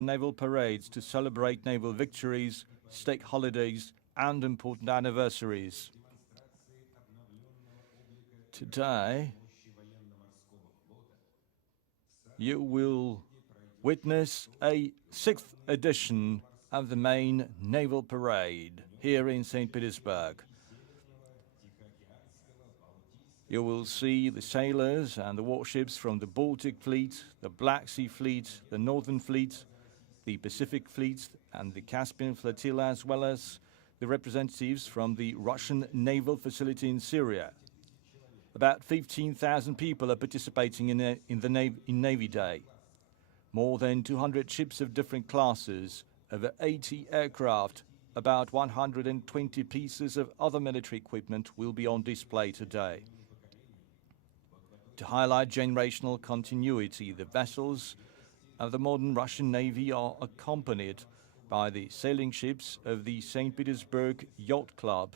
naval parades to celebrate naval victories, state holidays, and important anniversaries. Today, you will witness a sixth edition of the main naval parade here in St. Petersburg. You will see the sailors and the warships from the Baltic Fleet, the Black Sea Fleet, the Northern Fleet, the Pacific Fleet, and the Caspian Flotilla, as well as the representatives from the Russian naval facility in Syria. About 15,000 people are participating in Navy Day. More than 200 ships of different classes, over 80 aircraft, about 120 pieces of other military equipment will be on display today. To highlight generational continuity, the vessels of the modern Russian Navy are accompanied by the sailing ships of the St. Petersburg Yacht Club,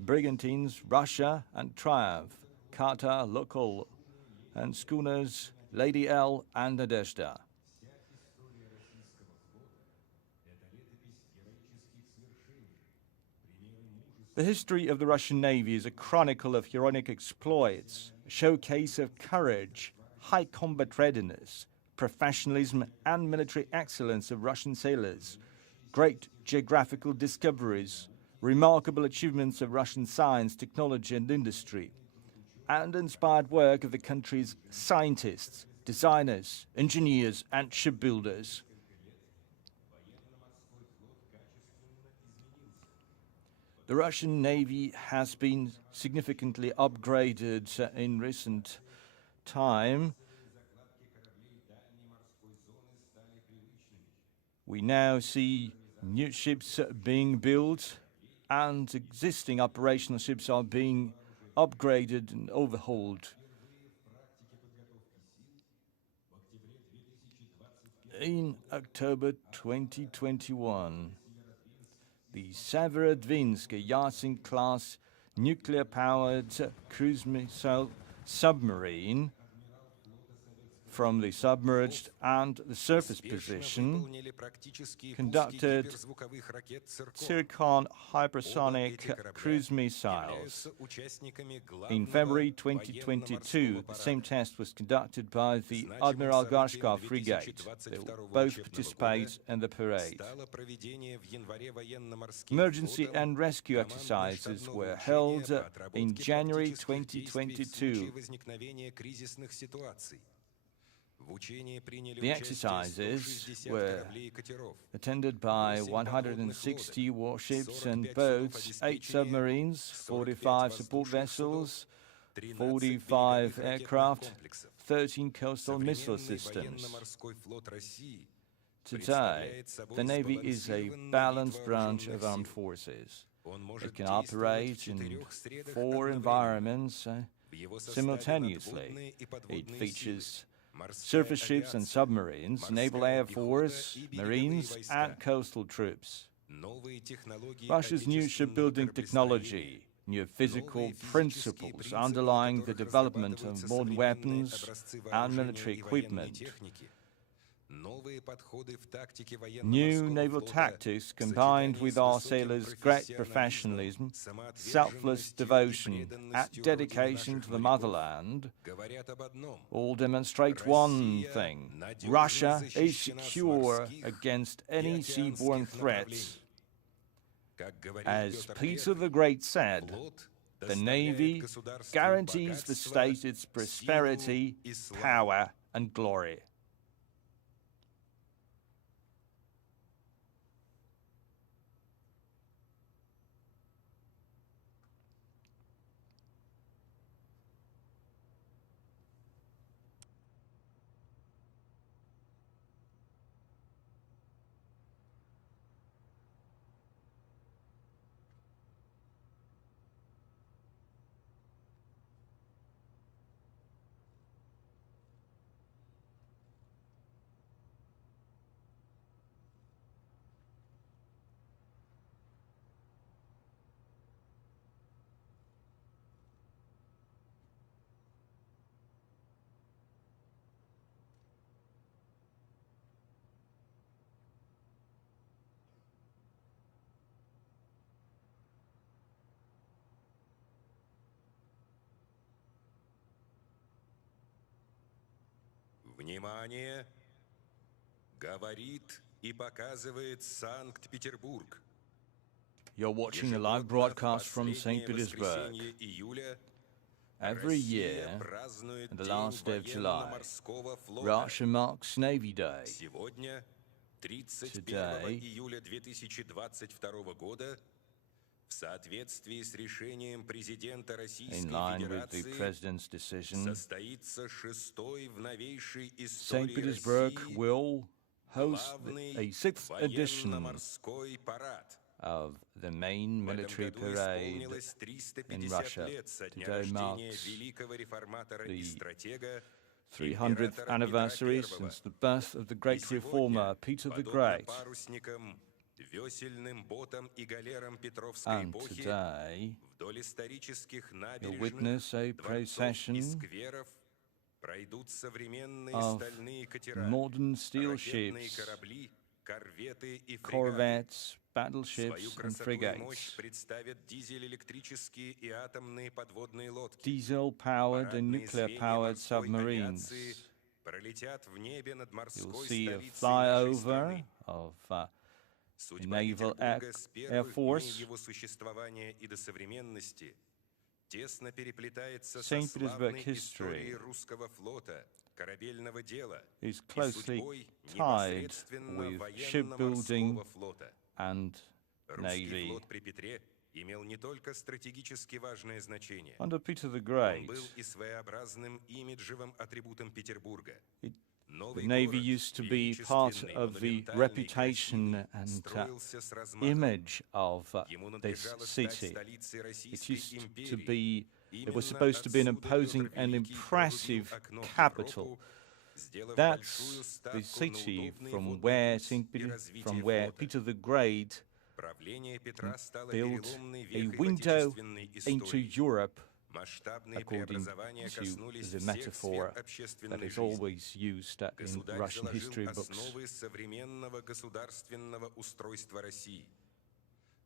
brigantines Russia and Triumph, Kata Lokol, and schooners Lady L and Nadezhda. The history of the Russian Navy is a chronicle of heroic exploits, a showcase of courage, high combat readiness, professionalism and military excellence of Russian sailors, great geographical discoveries, remarkable achievements of Russian science, technology and industry, and inspired work of the country's scientists, designers, engineers and shipbuilders. The Russian Navy has been significantly upgraded in recent time. We now see new ships being built and existing operational ships are being upgraded and overhauled. In October 2021, the Severodvinsk Yasin-class nuclear-powered cruise missile submarine from the submerged and the surface position conducted Zircon hypersonic cruise missiles. In February 2022, the same test was conducted by the Admiral Gorshkov frigate. They will both participate in the parade. Emergency and rescue exercises were held in January 2022. The exercises were attended by 160 warships and boats, 8 submarines, 45 support vessels, 45 aircraft, 13 coastal missile systems. Today, the Navy is a balanced branch of armed forces. It can operate in 4 environments simultaneously. It features surface ships and submarines, naval air force, marines, and coastal troops. Russia's new shipbuilding technology, new physical principles underlying the development of modern weapons and military equipment, new naval tactics combined with our sailors' great professionalism, selfless devotion, and dedication to the motherland all demonstrate one thing: Russia is secure against any seaborne threats. As Peter the Great said, the Navy guarantees the state its prosperity, power, and glory. Внимание! Говорит и показывает Санкт-Петербург. You're watching a live broadcast from St. Petersburg. Every year, on the last day of July, Russia marks Navy Day. Сегодня, 31 Today, июля 2022 года, в соответствии с решением президента in Российской line with the Федерации, President's decision, состоится шестой в новейшей St. истории Petersburg России will host главный a sixth edition военно-морской парад. of the main В этом military году parade исполнилось in 350 Russia. лет со дня Today рождения marks великого реформатора и the стратега 300th императора anniversary Петра I. since the birth of the И great сегодня, reformer Peter the подобно Great. парусникам, весельным ботам и галерам Петровской And эпохи, today, вдоль исторических you'll набережных, witness a дворцов и procession скверов пройдут современные of стальные катера, modern steel ракетные ships, корабли, корветы и фрегаты. corvettes, Свою battleships, and красоту и мощь frigates, представят дизель-электрические и атомные подводные лодки. diesel-powered and Парадные звенья nuclear-powered морской submarines. авиации пролетят в небе над You'll морской see a столицей нашей flyover страны. of Судьба Naval Петербурга с Air первых дней Force. его существования и до современности тесно переплетается со St. Petersburg славной историей русского флота, корабельного дела is и closely судьбой tied непосредственно with военно-морского shipbuilding флота. and Русский navy. флот при Петре имел не только стратегически важное значение. Under Peter the Он Great, был и своеобразным имиджевым атрибутом Петербурга. the Новый Navy город, used to be part величественный, of the монументальный, reputation красивый, and строился с размахом. image of Ему this надлежало стать city. столицей It Российской used to империи. be, it was Именно supposed to be an отсюда imposing Петр and Великий impressive прорубил окно в capital. Европу, сделав большую That's the ставку на city удобный from водный where путь St. и Peter, развитие from where флота. Peter the Great Правление Петра стало built переломной a вехой в window отечественной into истории. Europe, Масштабные according преобразования to коснулись the всех metaphor сфер that общественной is жизни. always used in Государь Russian заложил history books. основы современного государственного устройства России.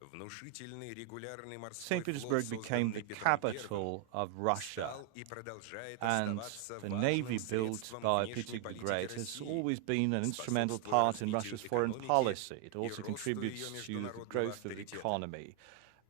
Внушительный регулярный морской St. флот, Petersburg became созданный the Петром I, capital of Russia, стал и продолжает and оставаться the важным Navy built средством by внешней Peter the политики Great has России, always been an instrumental способствуя part in развитию Russia's foreign экономики policy. It и also росту contributes ее to the международного growth of the авторитета. economy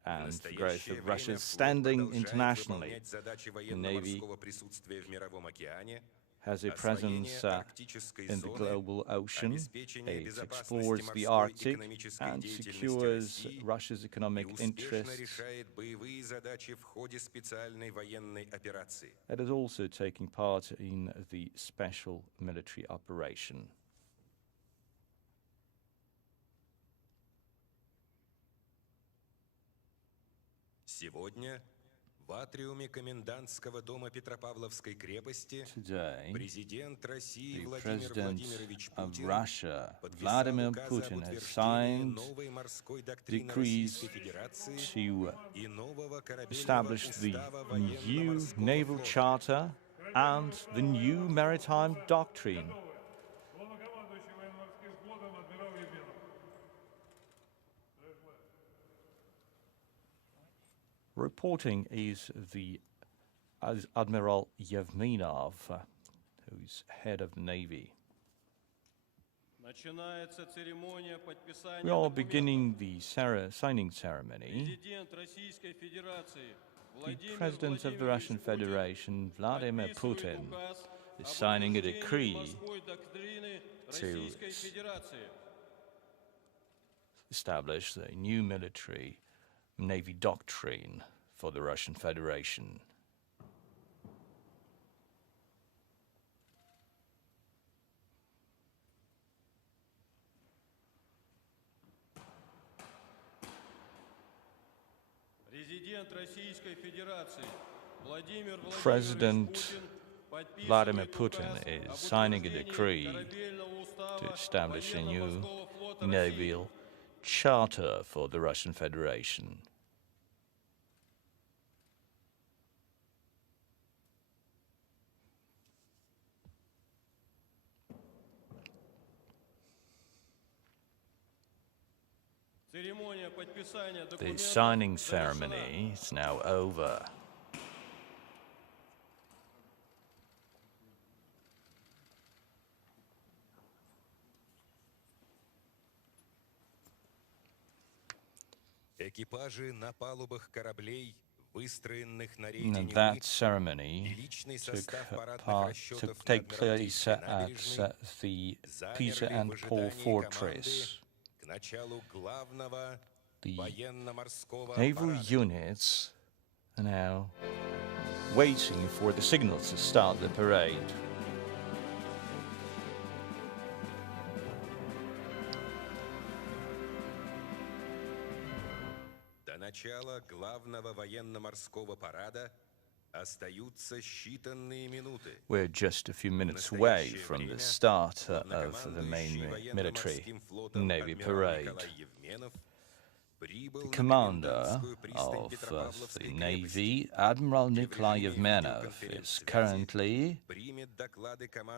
В and the настоящее growth of время Russia's флот standing продолжает internationally. выполнять задачи The Navy военно-морского присутствия в Мировом океане, has a освоение presence арктической in the зоны, global ocean. обеспечение It безопасности explores the морской Arctic экономической and деятельности secures России Russia's и economic успешно interests. решает боевые задачи в ходе специальной военной операции. It is also taking part in the special military operation. Сегодня в атриуме комендантского дома Петропавловской крепости Today, президент России the Владимир President Владимирович of Путин Russia, подписал Vladimir указ об Putin, has утверждении signed новой морской доктрины decrees Российской Федерации to и нового корабельного establish the устава new военно-морского naval флота. charter and the new maritime doctrine. Главнокомандующий военно-морским флотом адмирал Ебенов. Reporting is the Admiral Yevmenov, who's head of the Navy. Начинается церемония подписания We are документов. beginning the signing ceremony. Президент Российской Федерации The Владимир President of the Russian Владимирович Federation, Vladimir подписывает Putin, указ is об signing a утверждении decree морской доктрины to Российской Федерации. establish the new military Navy doctrine for the Russian Federation. Президент Российской Федерации Владимир President Владимирович Vladimir Путин Putin подписывает is указ signing a об decree утверждении корабельного устава to establish a new военно-морского флота России. naval charter for the Russian Federation. Церемония подписания The документов signing завершена. ceremony is now over. Экипажи на палубах кораблей, выстроенных на рейде And Немы, that и ceremony личный took, состав парадных part, расчетов took take place Адмиралтейской at набережной the Peter замерли в and Paul ожидании команды Fortress. к началу главного The военно-морского naval парада. units are now waiting for the signals to start the parade. До начала главного военно-морского парада остаются считанные минуты. We're just a few minutes away from the start of the main military Navy parade. The commander of the Navy, Admiral Nikolai Yevmenov, is currently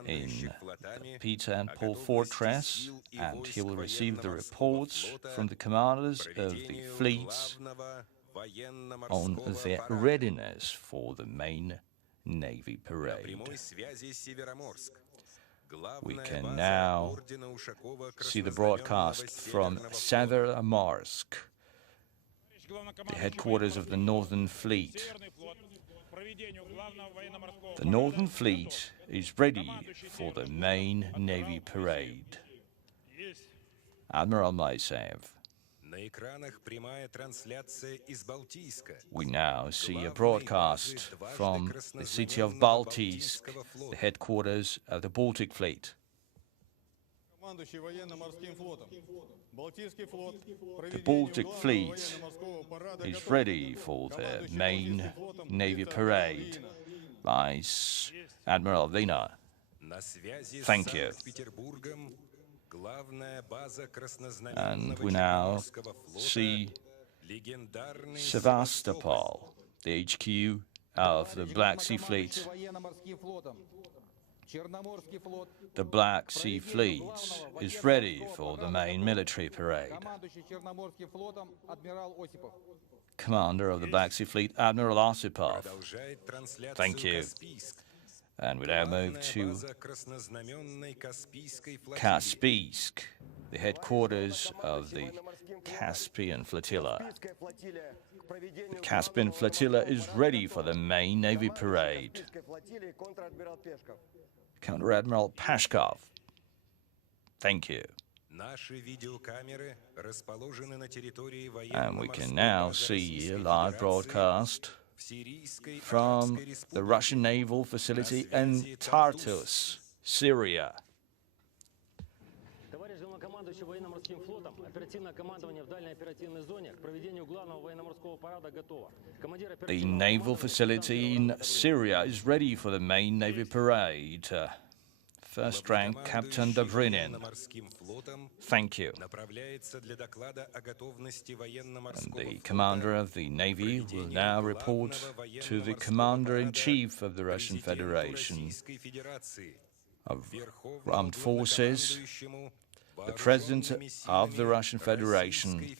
in Peter and Paul Fortress, and he will receive the reports from the commanders of the fleets on their readiness for the main Navy parade. We can now see the broadcast from Severomorsk, the headquarters of the Northern Fleet. The Northern Fleet is ready for the main Navy parade. Admiral Maisev. We now see a broadcast from the city of Baltiysk, the headquarters of the Baltic Fleet. The Baltic Fleet is ready for the main Navy parade. Vice Admiral Vina. Thank you. And we now see Sevastopol, the HQ of the Black Sea Fleet. The Black Sea Fleet is ready for the main military parade. Commander of the Black Sea Fleet, Admiral Osipov. Thank you. And we now move to Kaspiysk, the headquarters of the Caspian Flotilla. The Caspian Flotilla is ready for the main Navy parade. Counter-Admiral Pashkov. Thank you. And we can now see a live broadcast from the Russian naval facility in Tartus, Syria. Товарищ главнокомандующий военно-морским флотом, оперативное командование в дальней оперативной зоне к проведению главного военно-морского парада готово. The naval facility in Syria is ready for the main Navy parade. First rank Captain Dobrinin. Thank you. And the commander of the Navy will now report to the commander-in-chief of the Russian Federation of Armed Forces, the President of the Russian Federation.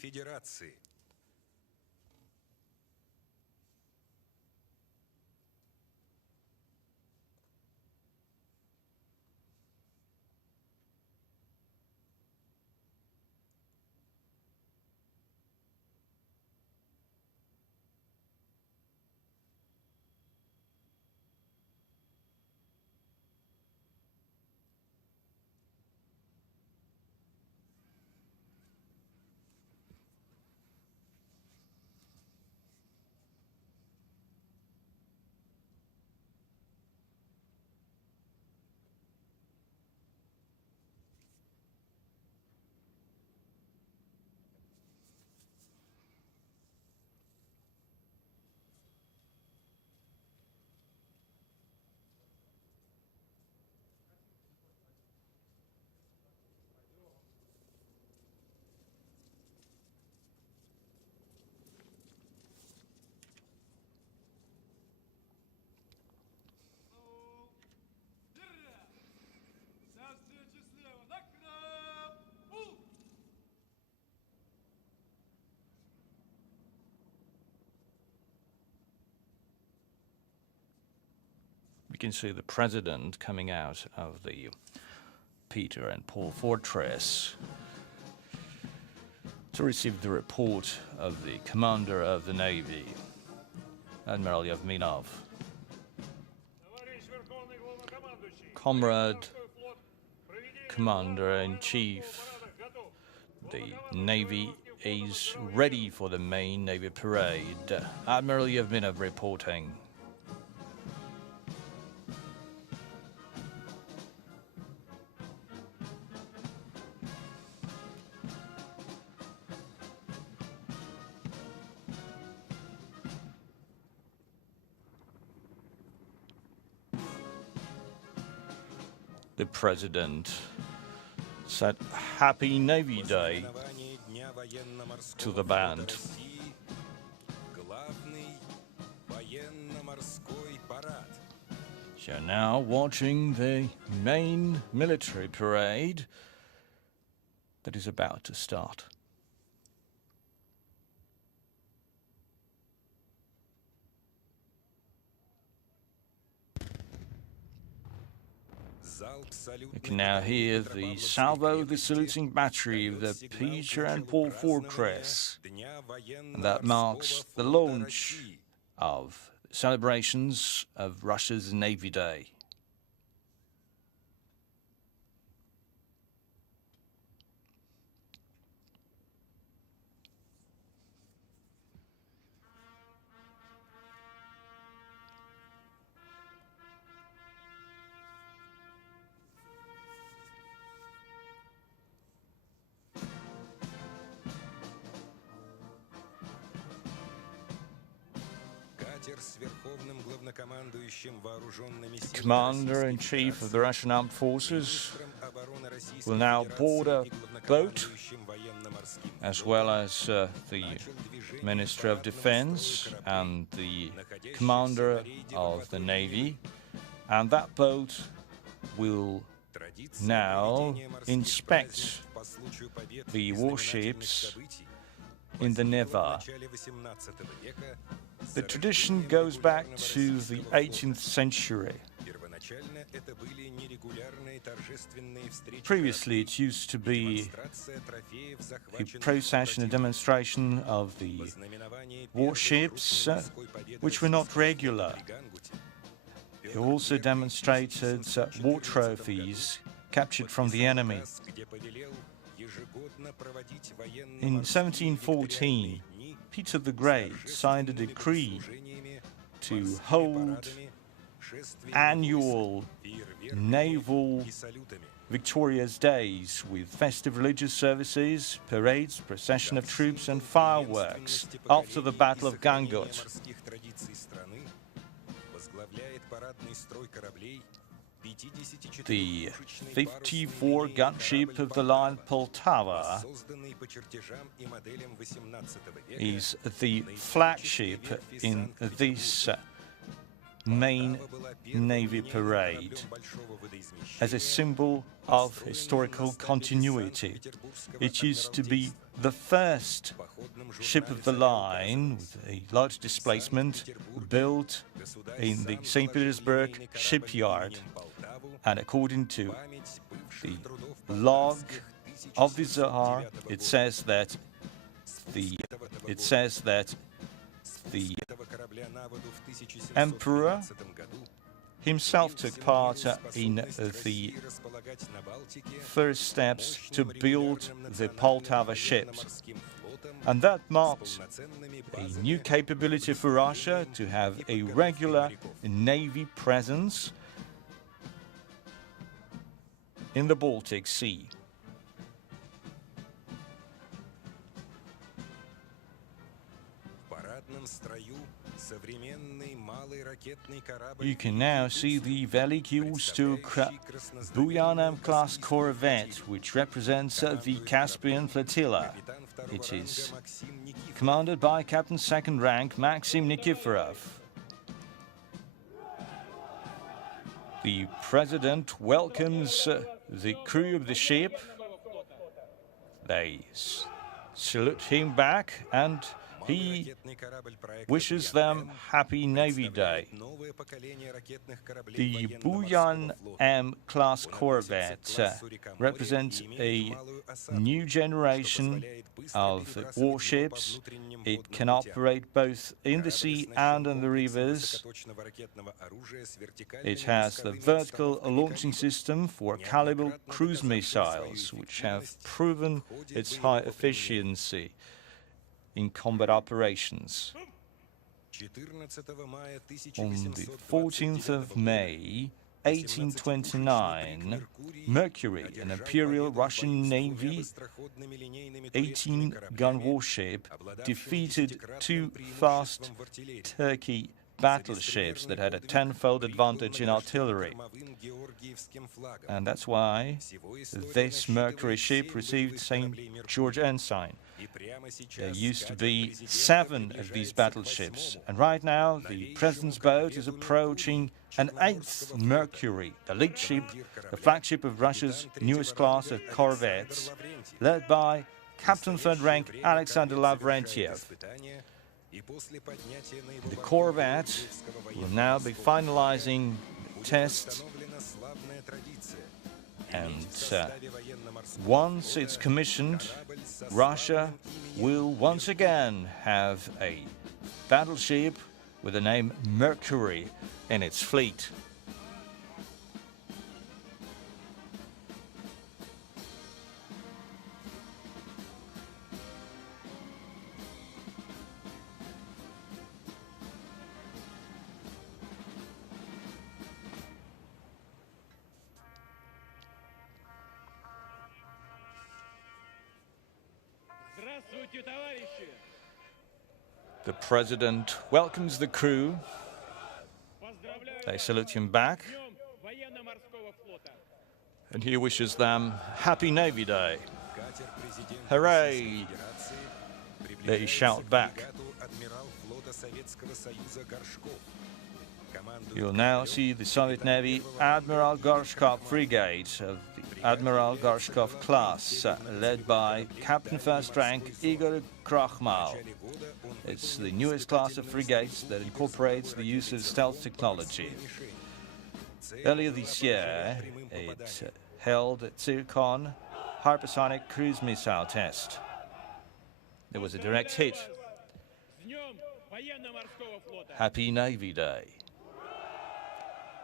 You can see the president coming out of the Peter and Paul Fortress. to receive the report of the Commander of the Navy, Admiral Yevminov. Comrade Commander-in-Chief, the Navy is ready for the main Navy parade. Admiral Yevminov reporting. The President said Happy Navy Day to the band. You're now watching the main military parade that is about to start. You can now hear the salvo of the saluting battery of the Peter and Paul Fortress. And that marks the launch of celebrations of Russia's Navy Day. The Commander-in-Chief of the Russian Armed Forces will now board a boat, as well as the Minister of Defense and the Commander of the Navy. And that boat will now inspect the warships in the Neva. The tradition goes back to the 18th century. Previously, it used to be a procession, a demonstration of the warships, which were not regular. It also demonstrated war trophies captured from the enemy. In 1714, Peter the Great signed a decree to hold annual naval Victoria's Days with festive religious services, parades, procession of troops and fireworks after the Battle of Gangot. The 54 gunship of the line Poltava is the flagship in this main Navy parade as a symbol of historical continuity. It used to be the first ship of the line with a large displacement built in the St. Petersburg shipyard. And according to the log of the Tsar, it says that the Emperor himself took part in the first steps to build the Poltava ships. And that marked a new capability for Russia to have a regular navy presence in the Baltic Sea. You can now see the Veliky-Ustuk Buyan-class corvette, which represents the Caspian Flotilla. It is commanded by Captain Second Rank Maxim Nikiforov. The President welcomes the crew of the ship. They salute him back and he wishes them Happy Navy Day. The Buyan M-class corvette represents a new generation of warships. It can operate both in the sea and on the rivers. It has the vertical launching system for caliber cruise missiles, which have proven its high efficiency in combat operations. On the 14th of May, 1829, Mercury, an Imperial Russian Navy 18-gun warship, defeated two fast Turkey battleships that had a tenfold advantage in artillery. And that's why this Mercury ship received St. George ensign. There used to be 7 of these battleships, and right now the President's boat is approaching an 8th Mercury, the lead ship, the flagship of Russia's newest class of corvettes, led by Captain Third Rank Alexander Lavrentiev. The corvette will now be finalizing tests, and once it's commissioned, Russia will once again have a battleship with the name Mercury in its fleet. The President welcomes the crew. They salute him back, and he wishes them Happy Navy Day. Hooray! They shout back. You'll now see the Soviet Navy Admiral Gorshkov frigate of the Admiral Gorshkov class, led by Captain First Rank Igor Krakhmal. It's the newest class of frigates that incorporates the use of stealth technology. Earlier this year, it held a Zircon hypersonic cruise missile test. There was a direct hit. Happy Navy Day.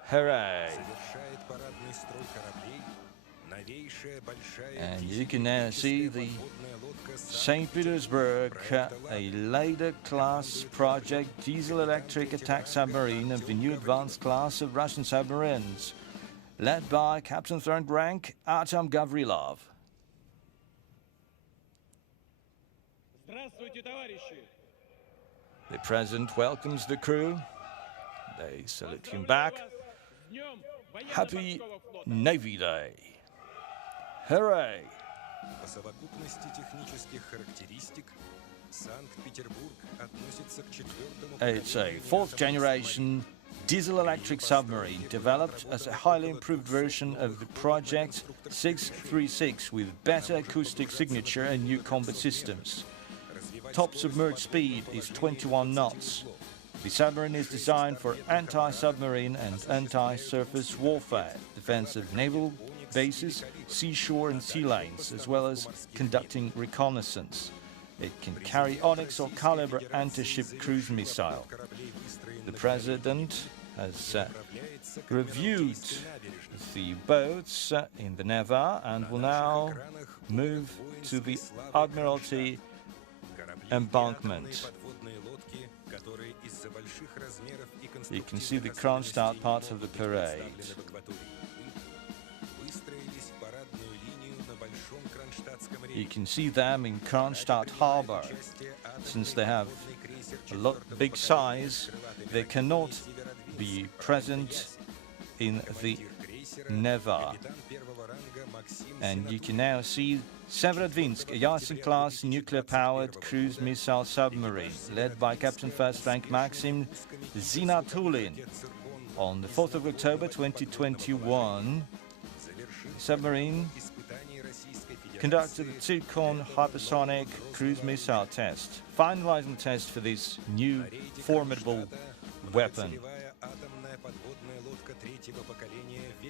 Hooray! And you can now see the St. Petersburg, a later-class project diesel-electric attack submarine of the new advanced class of Russian submarines, led by Captain Third Rank Artem Gavrilov. The President welcomes the crew. They salute him back. Happy Navy Day. Hooray! It's a 4th-generation diesel-electric submarine developed as a highly improved version of the Project 636 with better acoustic signature and new combat systems. Top submerged speed is 21 knots. The submarine is designed for anti-submarine and anti-surface warfare, defense of naval bases, seashore and sea lanes, as well as conducting reconnaissance. It can carry Onyx or Caliber anti-ship cruise missile. The President has reviewed the boats in the Neva and will now move to the Admiralty embankment. You can see the Kronstadt part of the parade. You can see them in Kronstadt harbor. Since they have a big size, they cannot be present in the Neva. And you can now see Severodvinsk, a Yasen-class nuclear-powered cruise missile submarine, led by Captain First Rank Maxim Zinatulin. On the 4th of October 2021, the submarine conducted the Zircon hypersonic cruise missile test, finalizing the test for this new formidable weapon.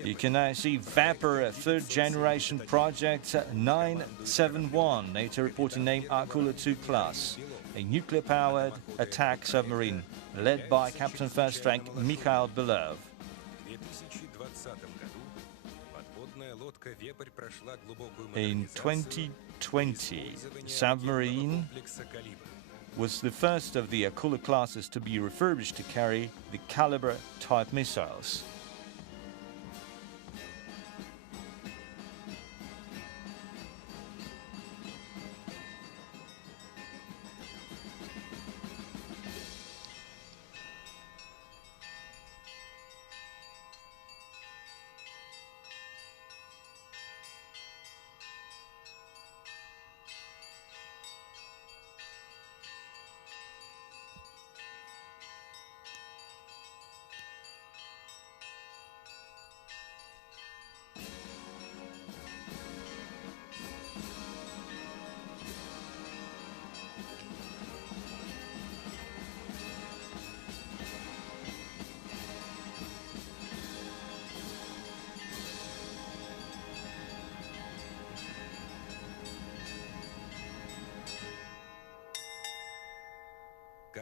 You can now see Vapor, a third-generation project 971, NATO reporting name Akula 2 class, a nuclear-powered attack submarine led by Captain First Rank Mikhail Belov. In 2020, the submarine was the first of the Akula classes to be refurbished to carry the Calibre-type missiles.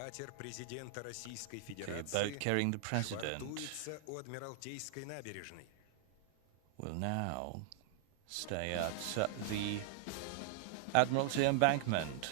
Катер президента Российской The Федерации boat carrying the president швартуется у Адмиралтейской набережной. will now stay at the Admiralty embankment.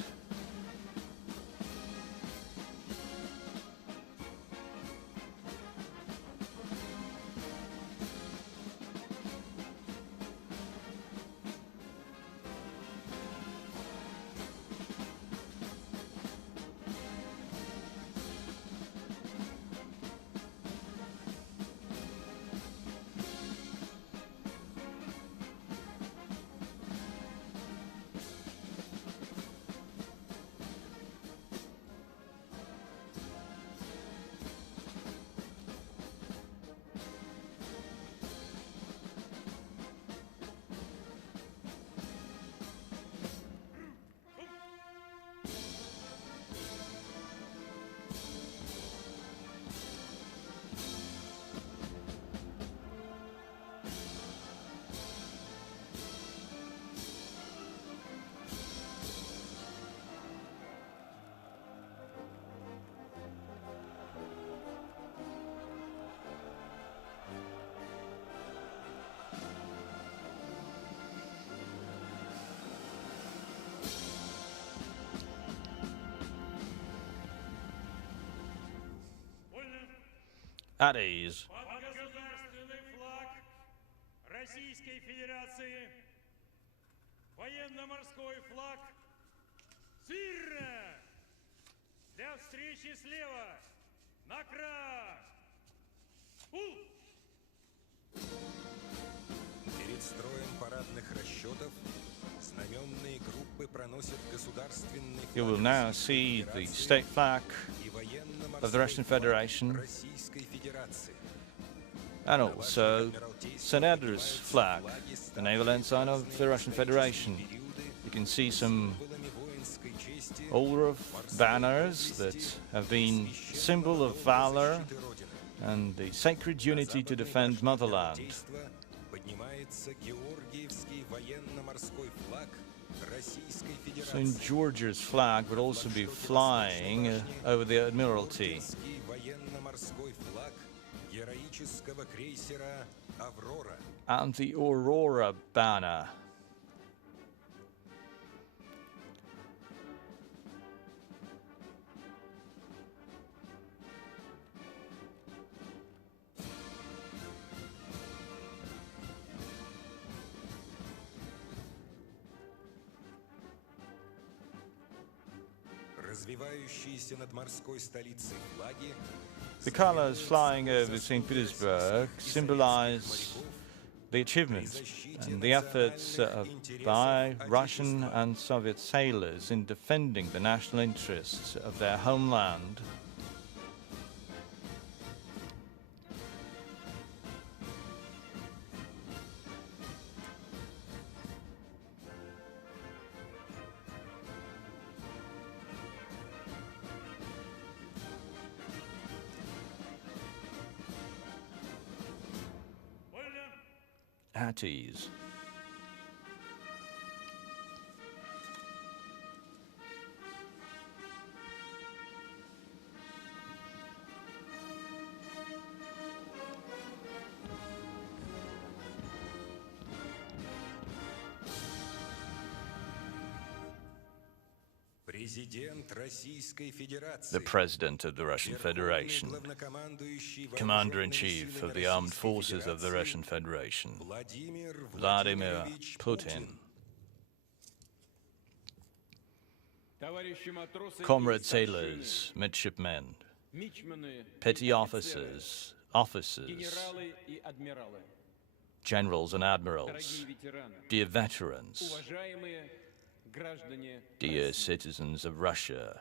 At ease. Государственный флаг Российской Федерации, военно-морской флаг смирно! Для встречи слева, на крак! Перед строем парадных расчетов знаменные группы проносят государственный You will now see the state flag и of the Russian Federation Российской Федерации. and also St. Edward's flag, the naval ensign of the Russian Federation. You can see some Воинской чести older banners that have been symbol of valor and the sacred unity to defend motherland. поднимается Георгиевский военно-морской флаг Российской Федерации. St. George's flag would also be flying over the Admiralty. Военно-морской флаг героического крейсера «Аврора». And the Aurora banner. Развивающиеся над морской столицей флаги The colors flying over St. Petersburg symbolize the achievements and the efforts by Russian and Soviet sailors in defending the national interests of their homeland. at ease. Президент Российской Федерации, The President of the Russian Federation, Commander-in-Chief of the Armed Forces of the Russian Federation, Vladimir Putin. Comrade sailors, midshipmen, petty officers, generals and admirals, dear veterans, dear citizens of Russia,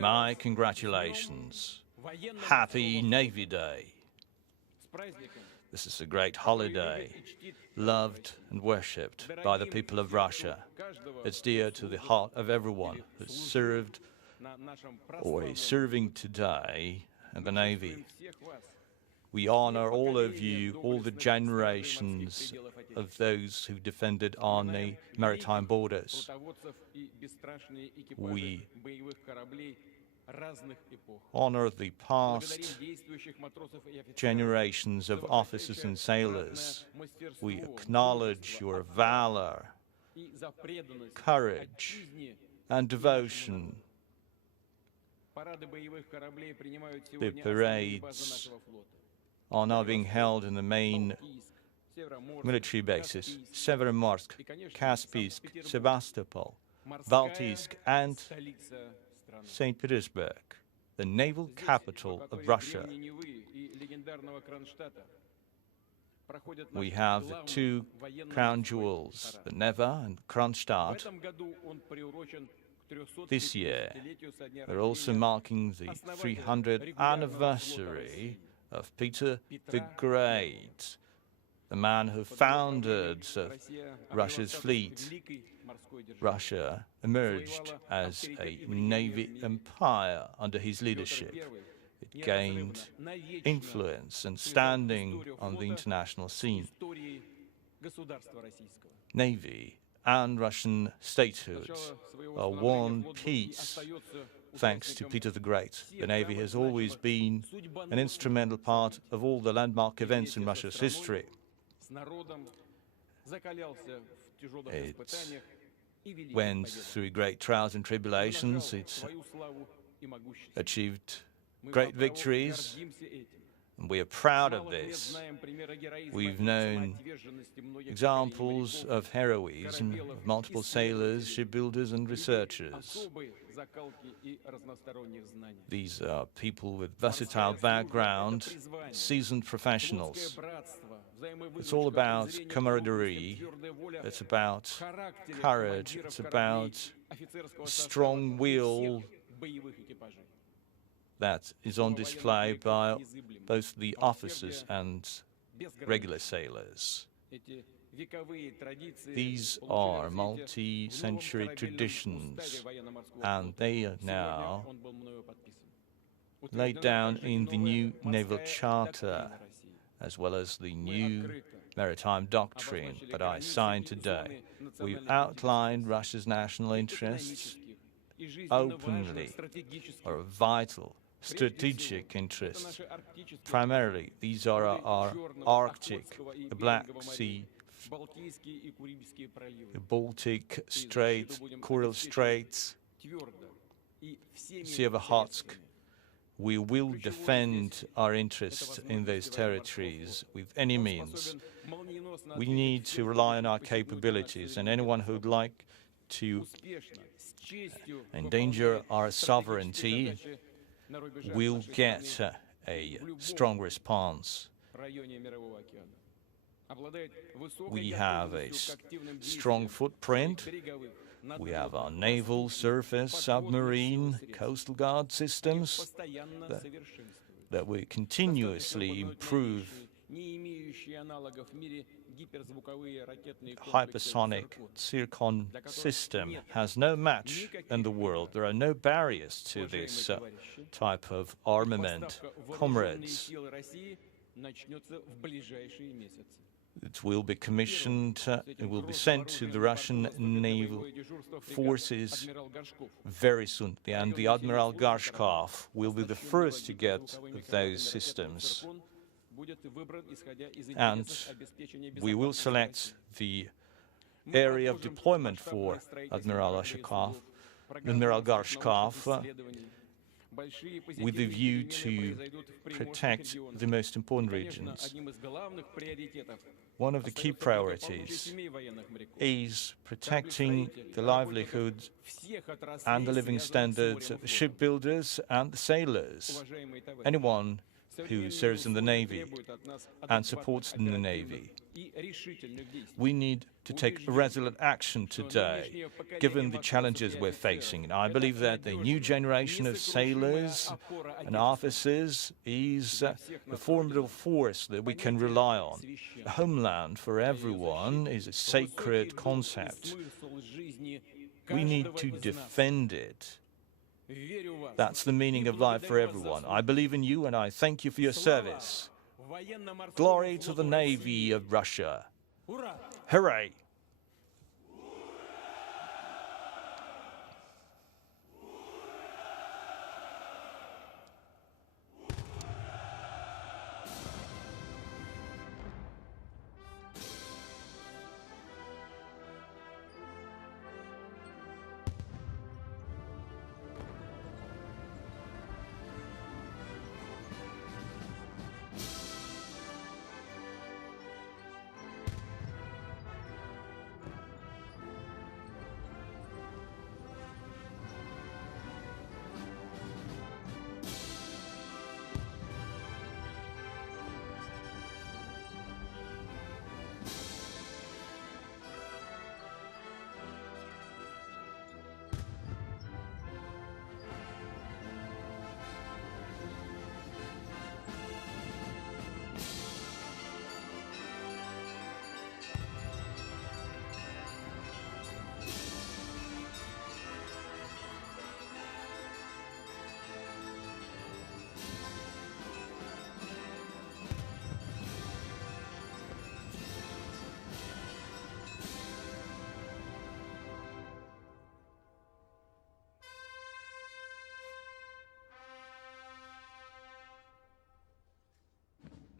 my congratulations. Happy Navy Day. This is a great holiday, loved and worshipped by the people of Russia. It's dear to the heart of everyone who's served or is serving today in the Navy. We honor all of you, all the generations of those who defended our maritime borders. We honor the past generations of officers and sailors. We acknowledge your valor, courage, and devotion. The parades are now being held in the main military bases: Severomorsk, Kaspiysk, Sevastopol, Baltiysk, and St. Petersburg, the naval capital of Russia. We have the two crown jewels, the Neva and Kronstadt. This year, we're also marking the 300th anniversary of Peter the Great, the man who founded Russia's fleet. Russia emerged as a navy empire under his leadership. It gained influence and standing on the international scene. Navy and Russian statehood are one piece thanks to Peter the Great. The Navy has always been an instrumental part of all the landmark events in Russia's history. It went through great trials and tribulations. It's achieved great victories, and we are proud of this. We've known examples of heroism of multiple sailors, shipbuilders, and researchers. These are people with versatile background, seasoned professionals. It's all about camaraderie, it's about courage, it's about strong will that is on display by both the officers and regular sailors. These are multi-century traditions, and they are now laid down in the new Naval Charter, as well as the new maritime doctrine that I signed today. We've outlined Russia's national interests openly, or vital strategic interests. Primarily, these are our Arctic, the Black Sea, the Baltic Strait, Kuril Straits, Sea of Okhotsk. We will defend our interests in those territories with any means. We need to rely on our capabilities, and anyone who would like to endanger our sovereignty will get a strong response. We have a strong footprint. We have our naval, surface, submarine, coastal guard systems that we continuously improve. Hypersonic Zircon system has no match in the world. There are no barriers to this type of armament. Comrades, It will be commissioned, it will be sent to the Russian naval forces very soon. And the Admiral Gorshkov will be the first to get those systems. And we will select the area of deployment for Admiral Gorshkov with a view to protect the most important regions. One of the key priorities is protecting the livelihood and the living standards of the shipbuilders and the sailors, anyone who serves in the Navy and supports in the Navy. We need to take resolute action today, given the challenges we're facing. And I believe that the new generation of sailors and officers is a formidable force that we can rely on. The homeland for everyone is a sacred concept. We need to defend it. That's the meaning of life for everyone. I believe in you and I thank you for your service. Glory to the Navy of Russia. Hooray!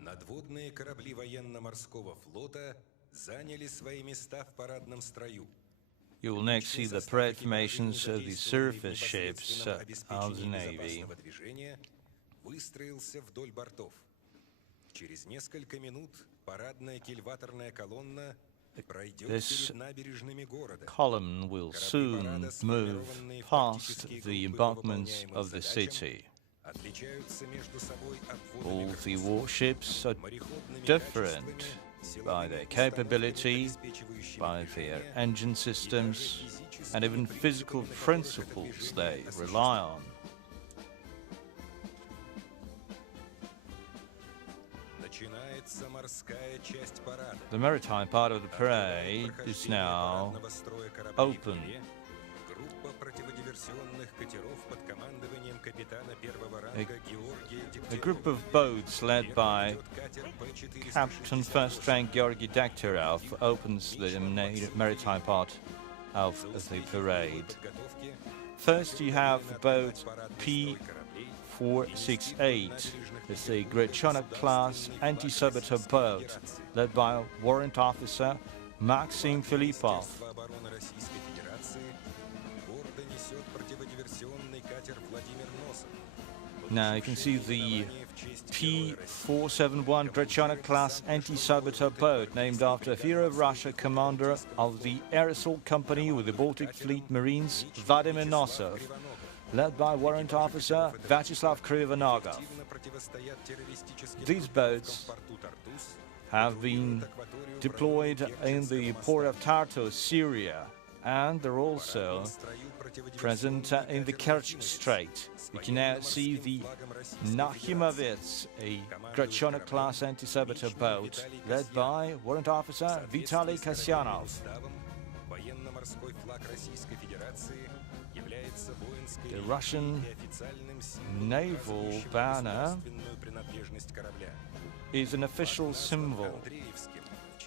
Надводные корабли военно-морского флота заняли свои места в парадном строю. You will next see the parade formations of the surface ships of the Navy. Выстроился вдоль бортов. Через несколько минут парадная кильваторная колонна пройдет перед набережными города. Column will soon move past the embankments of the city. All the warships are different by their capability, by their engine systems, and even physical principles they rely on. The maritime part of the parade is now open. A group of boats led by Captain First Rank Georgy Dekterov opens the maritime part of the parade. First you have boat P-468. It's a Grechonok-class anti-saboteur boat led by Warrant Officer Maxim Filipov. Now you can see the P-471 Grechonok-class anti-saboteur boat named after a hero of Russia, commander of the Air Assault Company with the Baltic Fleet Marines, Vladimir Nosov, led by Warrant Officer Vyacheslav Kryvonogov. These boats have been deployed in the port of Tartus, Syria, and they're also present in the Kerch Strait. You can now see the Nachimovets, a Grechonok-class anti-saboteur boat led by Warrant Officer Vitaly Kasyanov. The Russian naval banner is an official symbol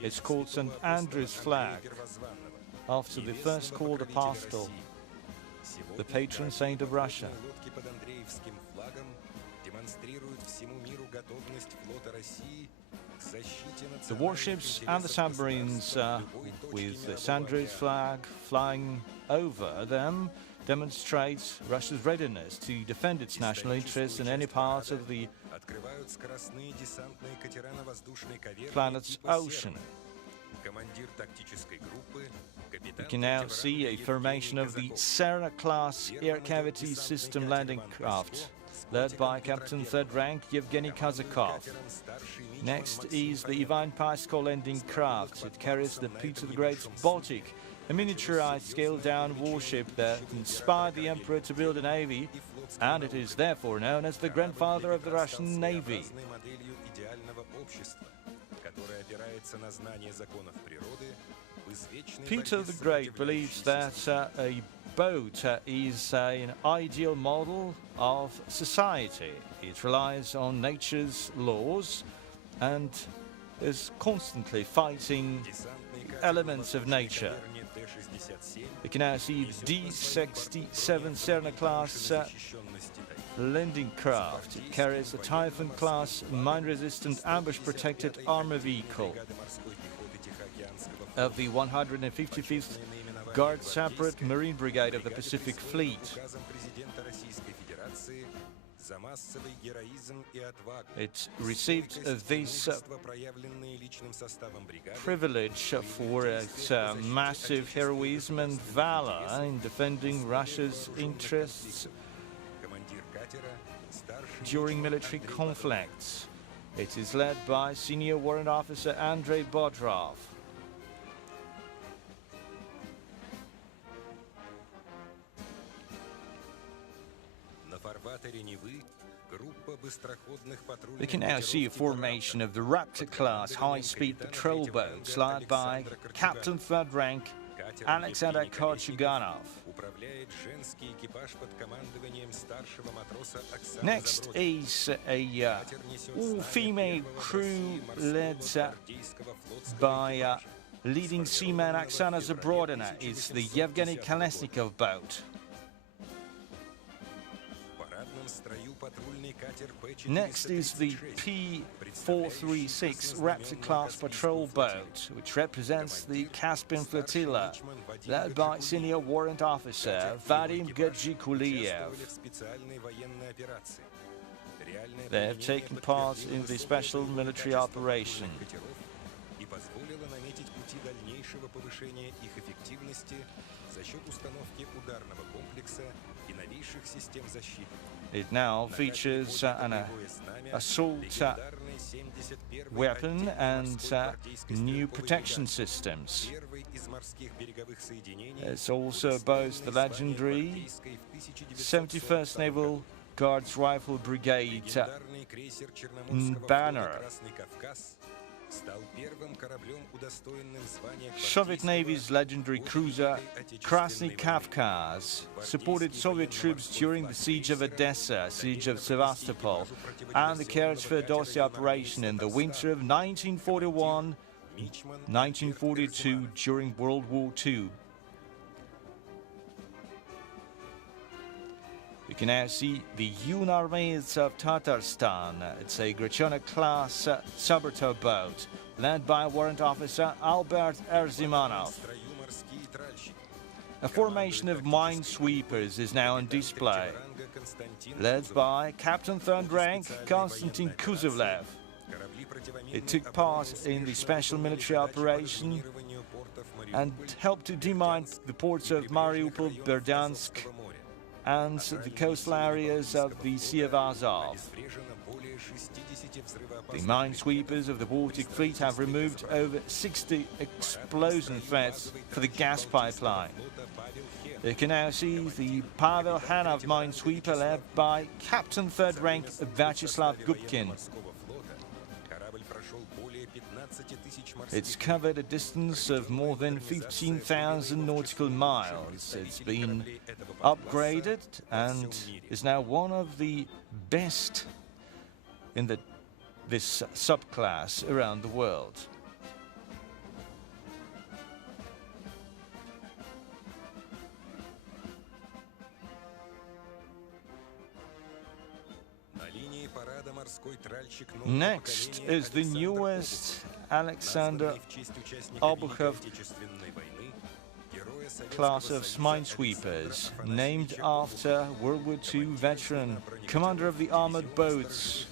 It's called St. Andrew's flag, after the first called apostle, the patron saint of Russia. The warships and the submarines with the St. Andrew's flag flying over them demonstrates Russia's readiness to defend its national interests in any part of the planet's ocean. You can now see a formation of the Serra-class air cavity system landing craft, led by Captain Third Rank Yevgeny Kazakov. Next is the Ivan Paschal landing craft. It carries the Peter the Great's Baltic, a miniaturized scaled-down warship that inspired the Emperor to build a navy, and it is therefore known as the grandfather of the Russian Navy. Peter the Great believes that a boat is an ideal model of society. It relies on nature's laws and is constantly fighting elements of nature. You can now see D-67 Serra-class landing craft. It carries a Typhoon-class mine-resistant ambush-protected armor vehicle of the 155th Guard Separate Marine Brigade of the Pacific Fleet. It received this privilege for its massive heroism and valor in defending Russia's interests during military conflicts. It is led by Senior Warrant Officer Andrei Bodrov. We can now see a formation of the Raptor-class high-speed patrol boats led by Captain Third Rank Alexander Korchuganov. Next is a all-female crew led by leading seaman Oksana Zabrodina. It's the Yevgeny Kolesnikov boat. Next is the P-436 Raptor-class patrol boat, which represents the Caspian Flotilla, led by Senior Warrant Officer Vadim Gadjikuliev. They have taken part in the special military operation. It now features an assault weapon and new protection systems. It also boasts the legendary 71st Naval Guards Rifle Brigade banner. Soviet Navy's legendary cruiser Krasny Kavkaz supported Soviet troops during the siege of Odessa, siege of Sevastopol, and the Kerch Feodossia operation in the winter of 1941-1942 during World War II. You can now see the Yun Armies of Tatarstan. It's a Grechona-class Saberto boat, led by Warrant Officer Albert Erzimanov. A formation of minesweepers is now on display, led by Captain Third Rank Konstantin Kuzovlev. It took part in the special military operation and helped to demine the ports of Mariupol, Berdyansk, and the coastal areas of the Sea of Azov. The minesweepers of the Baltic Fleet have removed over 60 explosion threats for the gas pipeline. You can now see the Pavel Hanov minesweeper led by Captain Third Rank Vyacheslav Gubkin. It's covered a distance of more than 15,000 nautical miles. It's been upgraded and is now one of the best in this subclass around the world. парада морской тральщик нового Next поколения is the Александр newest Обухов, Alexander названный в честь участника Великой Обухов Отечественной войны, героя Советского class of Союза minesweepers, Александра named Афанасьевича after World War II veteran, commander of the armored boats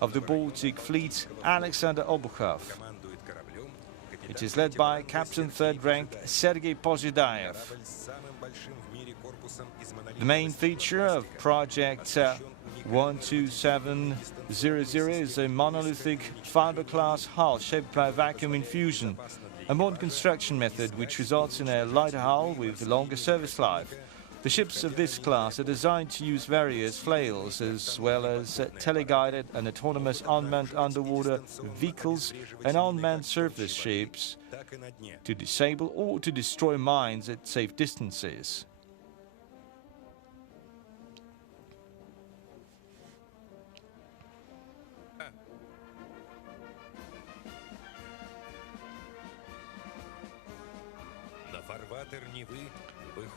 of the Baltic Fleet, Alexander Obukhov. командует кораблем It is led by Captain Third Rank Sergei Pozhidayev. корабль с самым большим в мире корпусом из The main монолитового feature of Project 12700 is a monolithic fiberglass hull shaped by vacuum infusion, a modern construction method which results in a lighter hull with longer service life. The ships of this class are designed to use various flails as well as teleguided and autonomous unmanned underwater vehicles and unmanned surface ships так и на дне. to disable or to destroy mines at safe distances. На фарватер Невы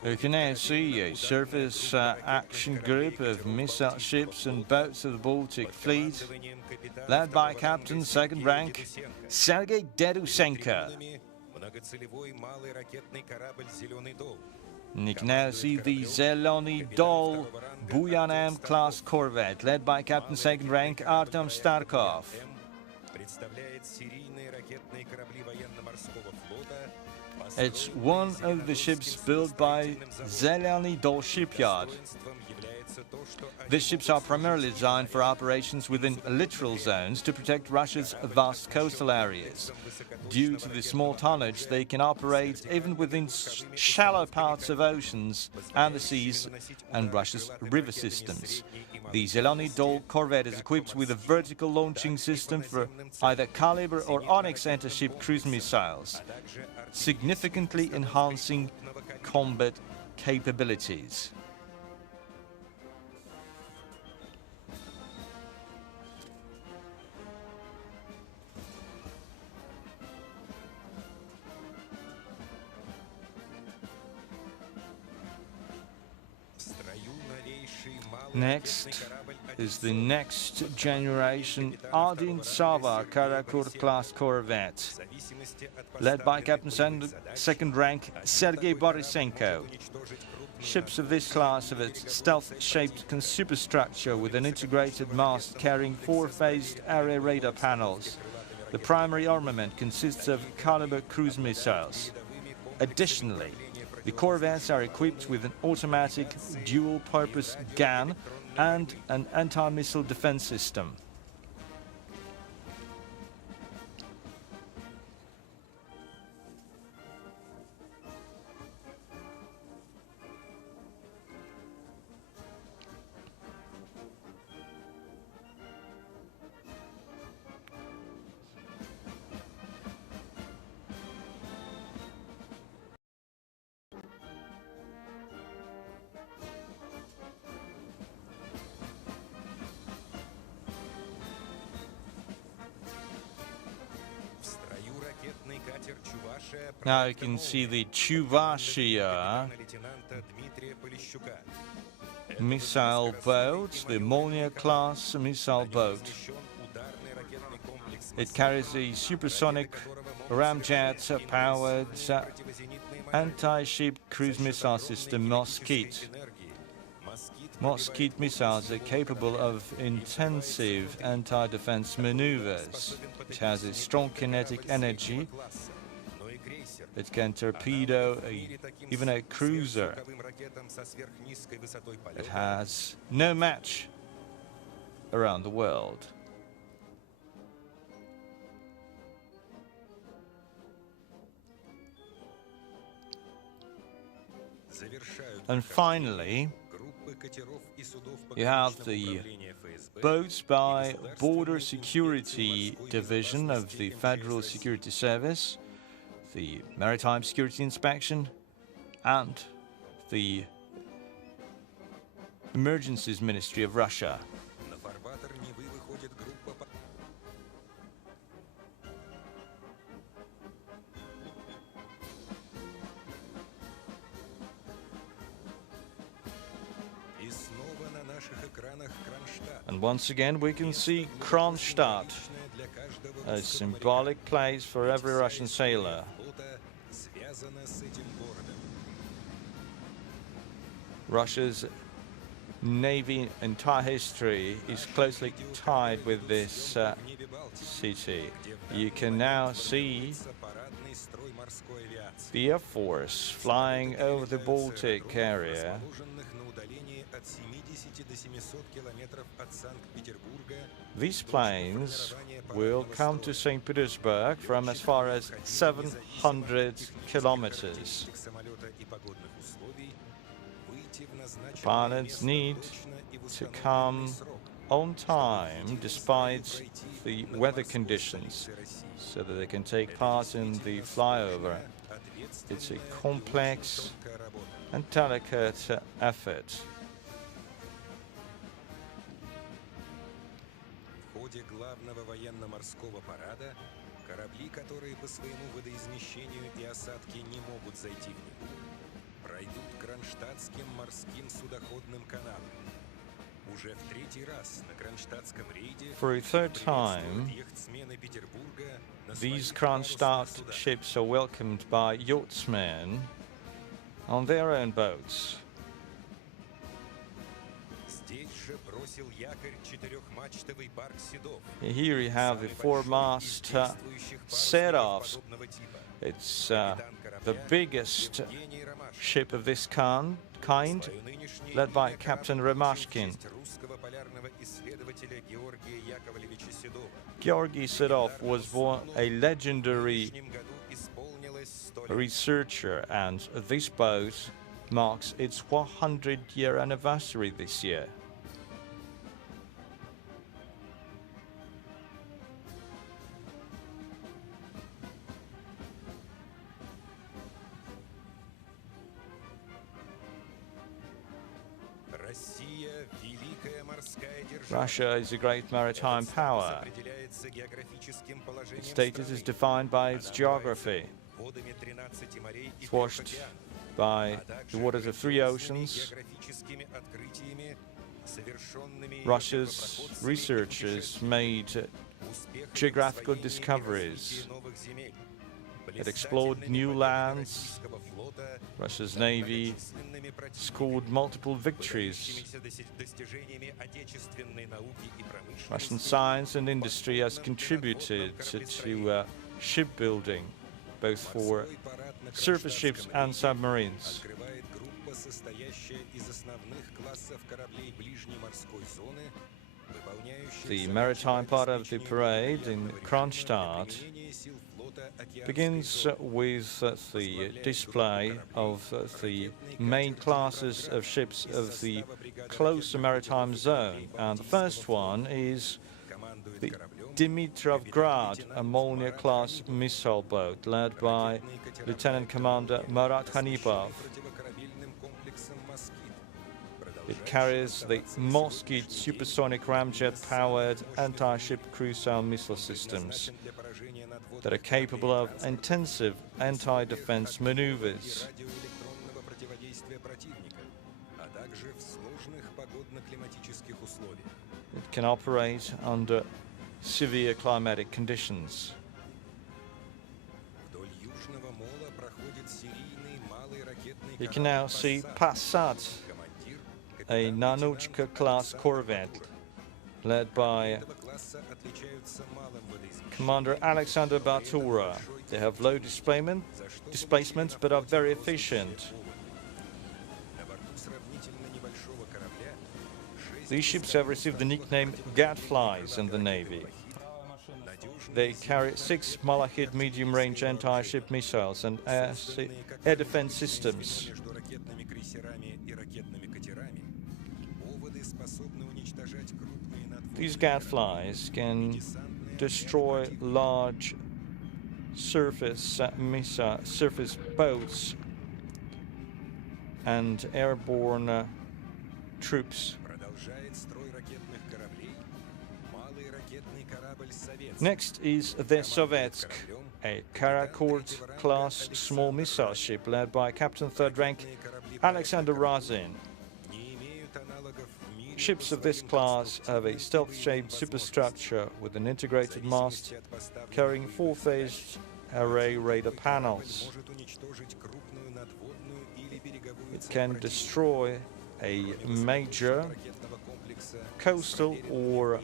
You can now see a surface action group of missile ships and boats of the Baltic Fleet, led by Captain Second Rank Sergei Dedusenko. многоцелевой малый ракетный корабль «Зеленый дол». And you can now see the Zelony Dol Buyanam class corvette, led by Captain Second Rank Artem Starkov. Представляет серийные ракетные корабли военно-морского флота. It's one of the ships built by Zelony Dol shipyard. Достоинством является то, что These ships are primarily designed for operations within littoral zones to protect Russia's vast coastal areas. Due to the small tonnage, they can operate even within shallow parts of oceans and the seas and Russia's river systems. The Zelony Dol corvette is equipped with a vertical launching system for either Caliber or Onyx anti-ship cruise missiles, significantly enhancing combat capabilities. в строю новейший малый Next ракетный корабль is the next generation Ardin Sava Karakur class corvette, в зависимости от led by поставленной Captain боевых задач, Second Rank Sergei Borisenko. уничтожить крупные Ships of this class have a stealth-shaped superstructure with an integrated mast carrying four-phased area radar panels. The primary armament consists of Caliber cruise missiles. Additionally, the corvettes are equipped with an automatic dual-purpose gun and an anti-missile defense system. в строю ракетный катер «Чувашия» Now you can see the Chuvashia лейтенанта Дмитрия Полищука. missile boat, the Molnia-class missile boat. Размещен ударный ракетный комплекс It carries a supersonic ramjet-powered противозенитной anti-ship cruise missile system Mosquito. «Москит» Mosquito missiles are capable of intensive anti-defense maneuvers. It has a strong kinetic energy. но и крейсер. It can torpedo even a cruiser. Звуковым ракетам со сверхнизкой высотой It полета has no match around the world. завершают And finally, группы катеров и судов you have пограничного the управления ФСБ boats by Border Security Division of the Federal Security Service, the Maritime Security Inspection, and the Emergencies Ministry of Russia. на фарватер Невы выходит группа и снова на наших экранах Кронштадт. And once again, we can see Kronstadt, a symbolic place for every Russian sailor. Russia's navy entire history is closely tied with this city. You can now see the Air Force flying over the Baltic area. These planes will come to St. Petersburg from as far as 700 kilometers. Pilots need to come on time despite the weather conditions so that they can take part in the flyover. It's a complex and delicate effort. В ходе главного военно-морского парада корабли, которые по своему водоизмещению и осадке не могут зайти в Неву, пройдут Кронштадтским морским судоходным каналом. Уже в третий раз на Кронштадтском рейде For a third time, яхтсмены Петербурга на these своих Kronstadt парусных судах. ships are welcomed by yachtsmen on their own boats. Здесь же бросил якорь четырехмачтовый барк Седов. Here you have the four-mast Sedovs. It's the biggest ship of this kind, led by Captain Romashkin. Georgy Sedov was a legendary researcher, and this boat marks its 100-year anniversary this year. Russia is a great maritime power. Its status is defined by its geography. It's washed by the waters of 3 oceans. Russia's researchers made geographical discoveries. It explored new lands. Russia's navy scored multiple victories. Russian science and industry has contributed to shipbuilding, both for surface ships and submarines. The maritime part of the parade in Kronstadt begins with the display of the main classes of ships of the closer maritime zone. And the first one is the Dimitrovgrad, a Molniya-class missile boat led by Lieutenant Commander Marat Khanipov. It carries the Moskit supersonic ramjet-powered anti-ship cruise missile systems that are capable of intensive anti-defense maneuvers. It can operate under severe climatic conditions. You can now see Passat, a Nanuchka-class corvette led by Commander Alexander Batura. They have low displacement but are very efficient. These ships have received the nickname Gadflies in the Navy. They carry 6 Malachit medium-range anti-ship missiles and air defense systems. These Gadflies can destroy large surface boats and airborne troops. Next is the Sovetsk, a Karakurt-class small missile ship led by Captain 3rd Rank Alexander Razin. Ships of this class have a stealth-shaped superstructure with an integrated mast carrying four-phased array radar panels. It can destroy a major coastal or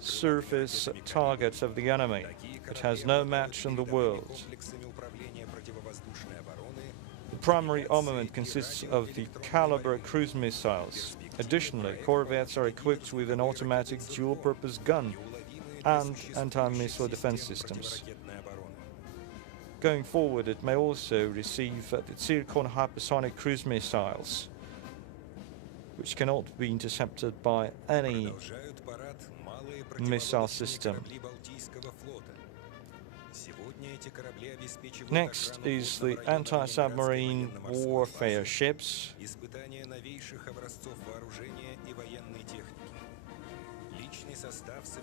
surface targets of the enemy. It has no match in the world. The primary armament consists of the Caliber cruise missiles. Additionally, corvettes are equipped with an automatic dual-purpose gun and anti-missile defense systems. Going forward, it may also receive the Zircon hypersonic cruise missiles, which cannot be intercepted by any missile system. Next is the anti-submarine warfare ships.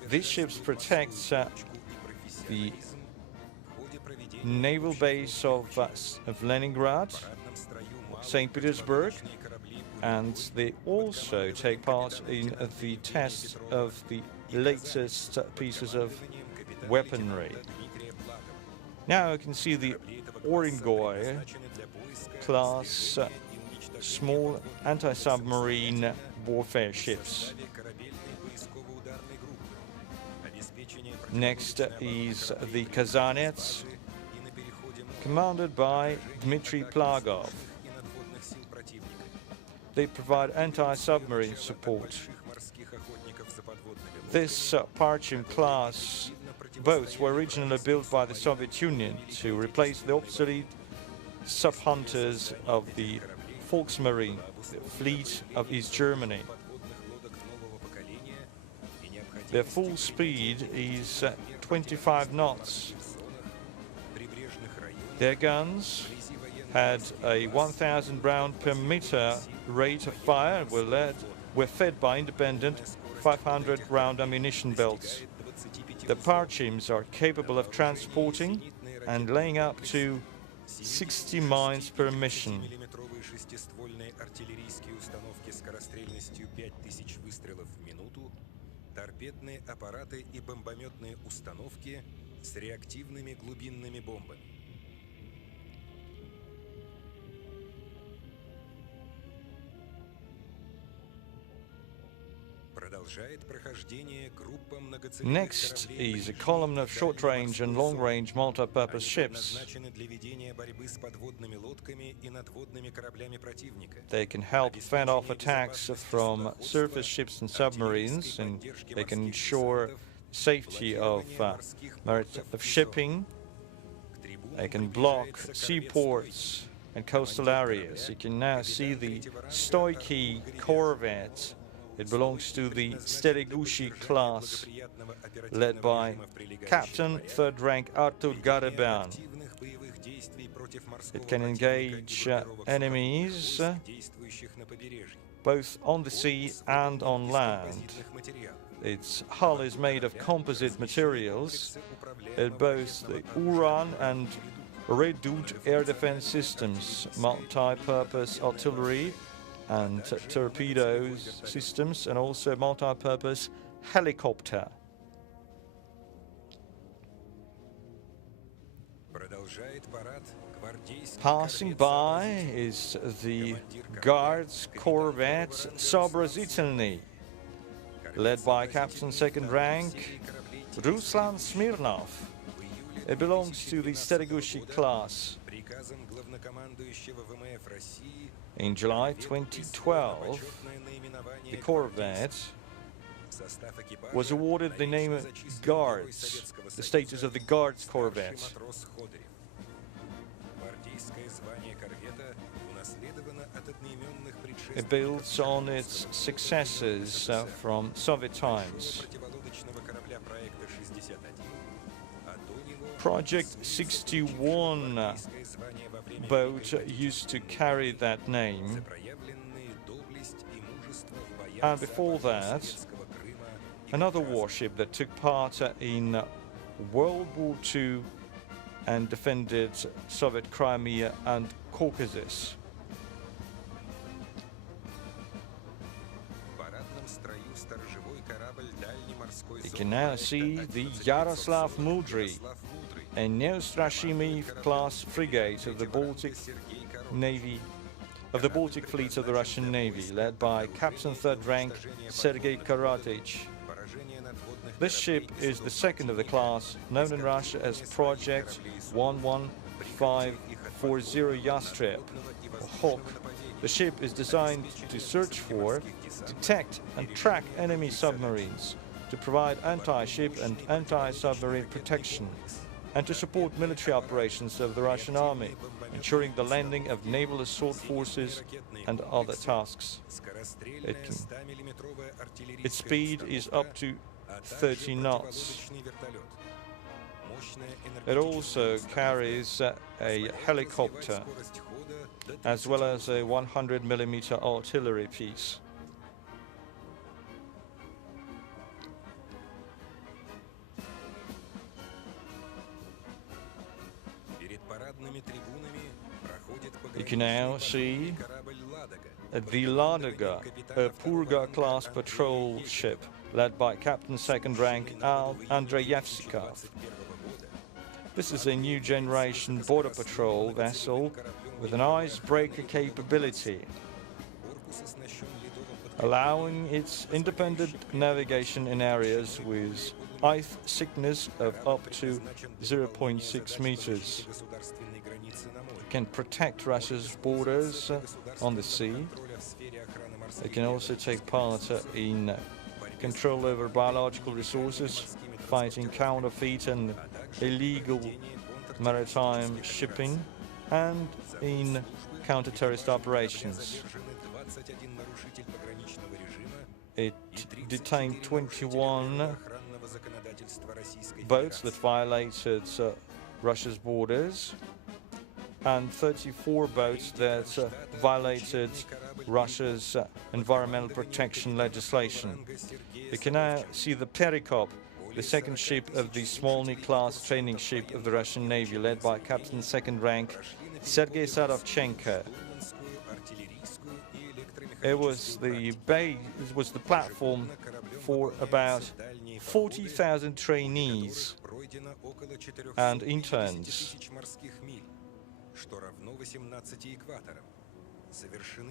These ships protect the naval base of Leningrad, St. Petersburg, and they also take part in the test of the latest pieces of weaponry. Now you can see the Orengoi class small anti-submarine warfare ships. Next is the Kazanets, commanded by Dmitry Plagov. They provide anti-submarine support. This Parchim class boats were originally built by the Soviet Union to replace the obsolete sub-hunters of the Volksmarine, the fleet of East Germany. Their full speed is 25 knots. Their guns had a 1,000 round per meter rate of fire and were fed by independent 500 round ammunition belts. The Parchims are capable of transporting and laying up to 60 mines per mission. Торпедные аппараты и бомбометные установки с реактивными глубинными бомбами. Next is a column of short-range and long-range multi-purpose ships. They can help fend off attacks from surface ships and submarines, and they can ensure safety of shipping. They can block seaports and coastal areas. You can now see the Stoichi corvette. It belongs to the Steregushi class, led by Captain 3rd rank Artur Garaban. It can engage enemies both on the sea and on land. Its hull is made of composite materials. It boasts the Uran and Redut air defense systems, multi-purpose artillery and torpedoes systems, and also multi-purpose helicopter. Passing by is the Guards corvette Soobrazitelny, led by Captain 2nd rank Ruslan Smirnov. It belongs to the Steregushi class. In July 2012, the corvette was awarded the name of Guards, the status of the Guards corvette. It builds on its successes from Soviet times. Project 61 boat used to carry that name, and before that, another warship that took part in World War II and defended Soviet Crimea and Caucasus. You can now see the Yaroslav Mudry, a Neustrashimy-class frigate of the Baltic Navy, of the Baltic fleet of the Russian Navy, led by Captain Third Rank Sergei Karatych. This ship is the second of the class, known in Russia as Project 11540 Yastreb, or Hawk. The ship is designed to search for, detect and track enemy submarines, to provide anti-ship and anti-submarine protection, and to support military operations of the Russian army, ensuring the landing of naval assault forces and other tasks. Its speed is up to 30 knots. It also carries a helicopter as well as a 100mm artillery piece. You can now see the Ladoga, a Purga-class patrol ship led by Captain Second Rank Andrei Yevsikov. This is a new generation border patrol vessel with an icebreaker capability, allowing its independent navigation in areas with ice thickness of up to 0.6 meters. It can protect Russia's borders on the sea. It can also take part in control over biological resources, fighting counterfeit and illegal maritime shipping, and in counter-terrorist operations. It detained 21 boats that violated Russia's borders and 34 boats that violated Russia's environmental protection legislation. You can now see the Perikop, the second ship of the Smolny-class training ship of the Russian Navy, led by Captain Second Rank Sergei Sadovchenko. It was the platform for about 40,000 trainees and interns.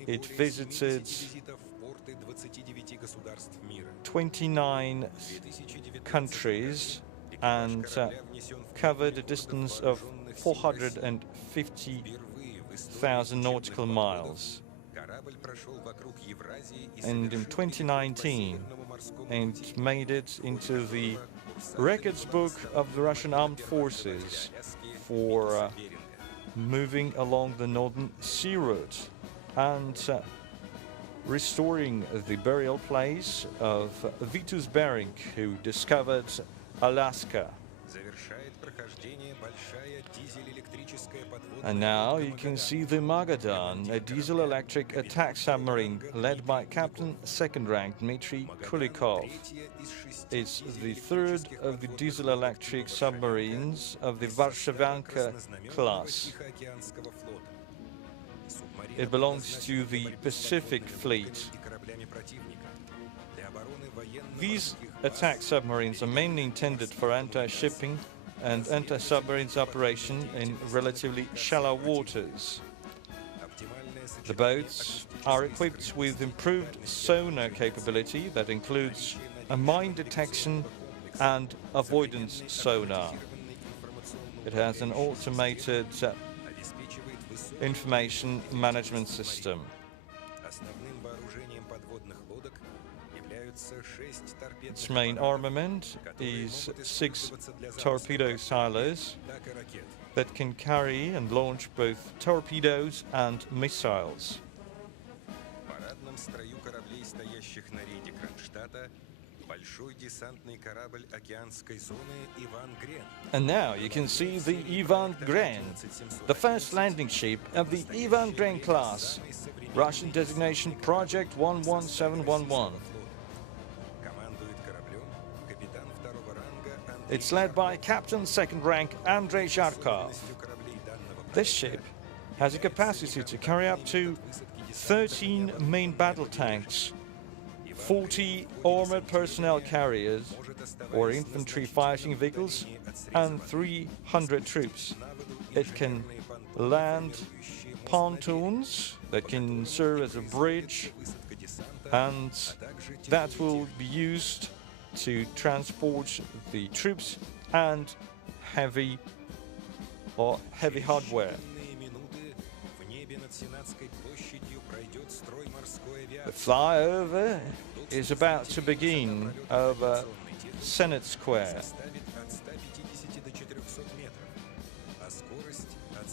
It visited 29 countries and covered a distance of 450,000 nautical miles. And in 2019, it made it into the records book of the Russian Armed Forces for moving along the Northern Sea route and restoring the burial place of Vitus Bering, who discovered Alaska. And now you can see the Magadan, a diesel-electric attack submarine led by Captain Second Rank Dmitry Kulikov. It's the third of the diesel-electric submarines of the Varshavanka class. It belongs to the Pacific Fleet. These attack submarines are mainly intended for anti-shipping and anti-submarines operation in relatively shallow waters. The boats are equipped with improved sonar capability that includes a mine detection and avoidance sonar. It has an automated information management system. Its main armament is 6 torpedo silos that can carry and launch both torpedoes and missiles. And now you can see the Ivan Gren, the first landing ship of the Ivan Gren class, Russian designation Project 11711. It's led by Captain Second Rank Andrei Zharkov. This ship has a capacity to carry up to 13 main battle tanks, 40 armored personnel carriers or infantry fighting vehicles, and 300 troops. It can land pontoons that can serve as a bridge, and that will be used to transport the troops and heavy hardware. The flyover is about to begin over Senate Square.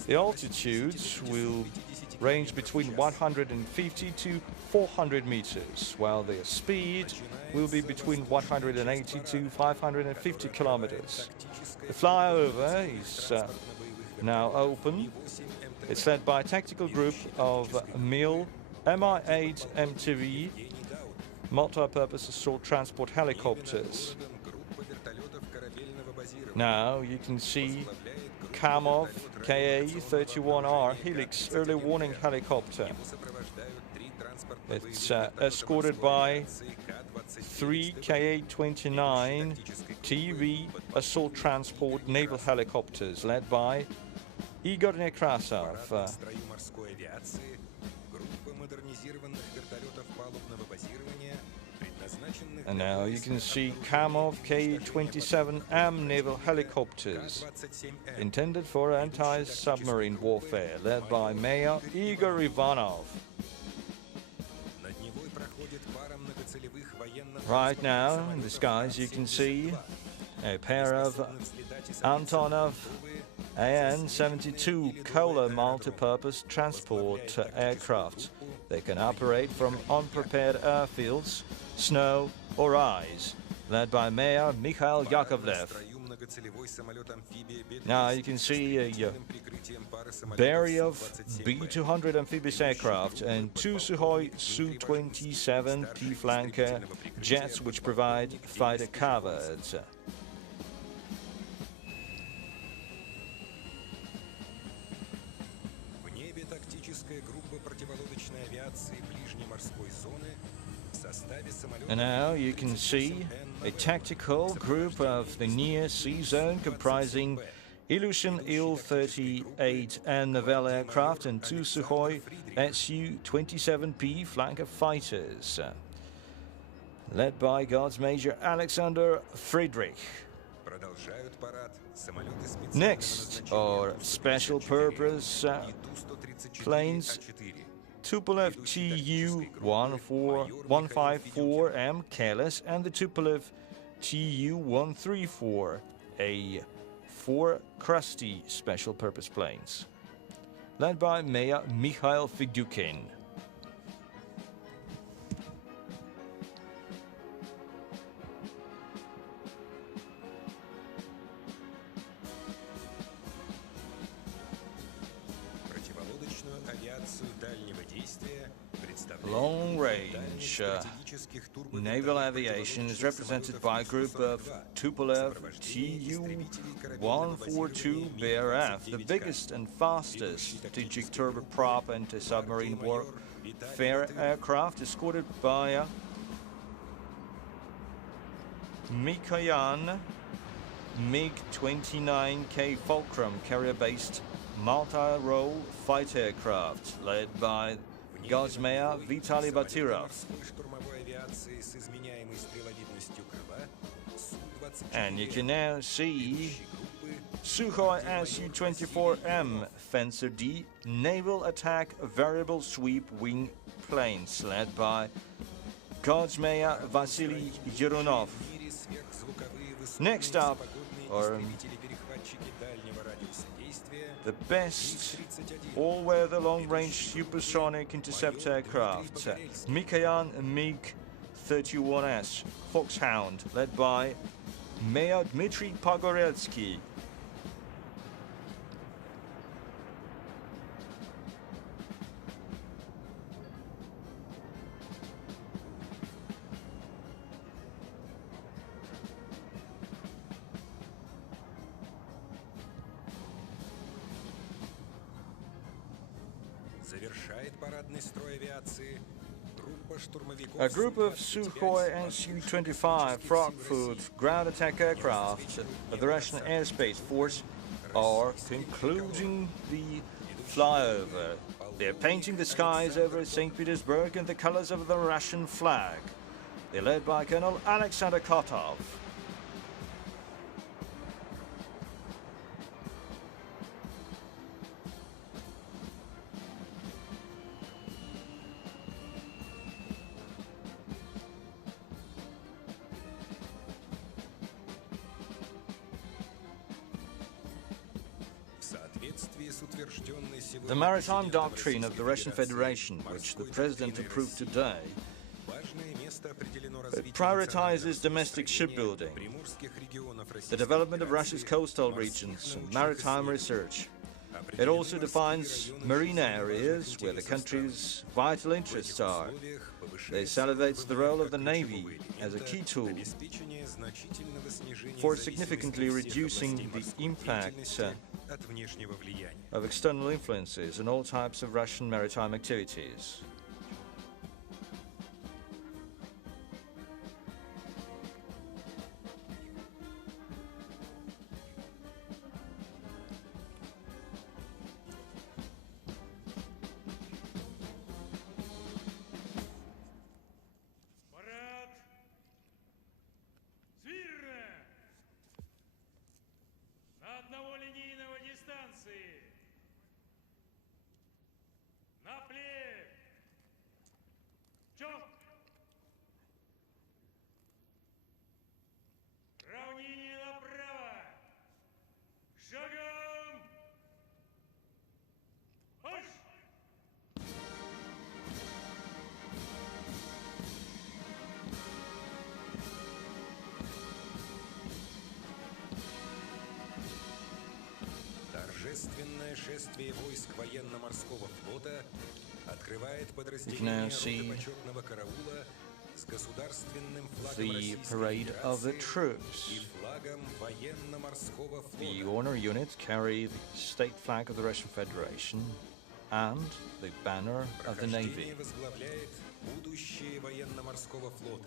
The altitudes will range between 150 to 400 meters, while their speed will be between 180 to 550 kilometers. The flyover is now open. It's led by a tactical group of MIL Mi-8 MTV multi-purpose assault transport helicopters. Now you can see Kamov Ka-31R Helix early warning helicopter. It's escorted by 3 Ka-29 TV assault transport naval helicopters led by Igor Nekrasov. And now you can see Kamov Ka-27M naval helicopters intended for anti-submarine warfare, led by Mayor Igor Ivanov. Right now in the skies you can see a pair of Antonov AN-72 Kohler multi-purpose transport aircraft. They can operate from unprepared airfields, snow or ice, led by Mayor Mikhail Yakovlev. Now you can see a battery of B-200 amphibious aircraft and two Sukhoi Su-27P flanker jets which provide fighter covers. And now you can see a tactical group of the near sea zone comprising Ilyushin Il-38 and naval aircraft and two Sukhoi Su-27P flanker fighters, led by Guards Major Alexander Friedrich. Next are special purpose planes Tupolev Tu-154M Keles and the Tupolev Tu-134, a 4 Krusty special purpose planes, led by Mayor Mikhail Fidyukin. Long-range naval aviation is represented by a group of Tupolev Tu-142 BRF, the biggest and fastest strategic turboprop anti-submarine warfare aircraft, escorted by Mikoyan MiG-29K Fulcrum carrier-based multi-role fighter aircraft, led by Guards Mayor Vitaly Batyrov. And you can now see Sukhoi Su-24M Fencer D naval attack variable sweep wing planes, led by Guards Mayor Vasily Yeronov. Next up are the best all-weather long-range supersonic interceptor aircraft, Mikoyan MiG-31S Foxhound, led by Mayor Dmitry Pogorelsky. Завершает парадный строй авиации группа A group of Sukhoi and Su-25 Frogfoot ground attack aircraft of the Russian Airspace Force are concluding the flyover. They're painting the skies over St. Petersburg in the colors of the Russian flag. They're led by Colonel Alexander Kotov. The maritime doctrine of the Russian Federation, which the President approved today, prioritizes domestic shipbuilding, the development of Russia's coastal regions, and maritime research. It also defines marine areas where the country's vital interests are. It celebrates the role of the Navy as a key tool for significantly reducing the impact of external influences on all types of Russian maritime activities. Парад! Смирно! На одного линейного дистанции! На плев! Чёк! Равнение направо! Шагом! Марш! Торжественное шествие войск военно-морского флота открывает now подразделение see роты почетного караула с государственным флагом The Российской parade of the Федерации troops. и флагом военно-морского The флота. honor units carry the state flag of the Russian Federation and the banner of the Navy. Прохождение возглавляет будущее военно-морского флота.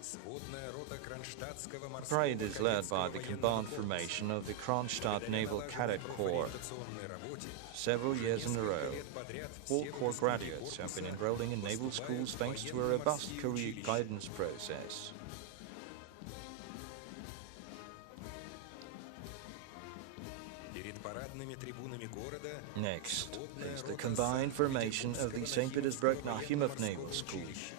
Сводная рота Кронштадтского морского Parade is led by кадетского the военного combined флота. formation of the Kronstadt Naval Благодаря Cadet налаженной Corps. профориентационной работе Several years in a несколько row, лет подряд all все Corps выпускники graduates have been корпуса enrolling in naval поступают schools в thanks to a robust военно-морские career училища. guidance process. Перед парадными трибунами города Next сводная is the рота combined formation of the St. Petersburg Nahimov военно-морского Naval School. училища.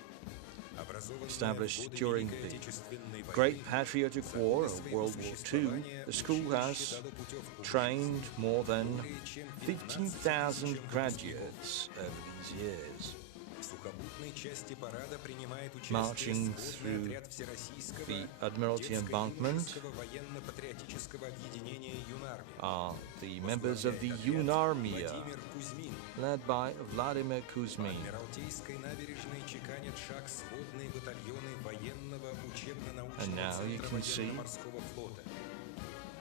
Образованная в Established годы during Великой the Отечественной войны, Great Patriotic War of своего World War II, существования the school училище has дало путевку trained more than более чем 15,000 15 graduates over these years, В сухопутной части парада принимает marching участие сводный through отряд Всероссийского the Admiralty Embankment детско-юношеского военно-патриотического объединения «Юнармия». are the members of the Unarmia, Владимир Кузьмин. led by Vladimir По Kuzmin. Адмиралтейской набережной чеканят шаг сводные батальоны военного And now учебно-научного you центра can see военно-морского флота.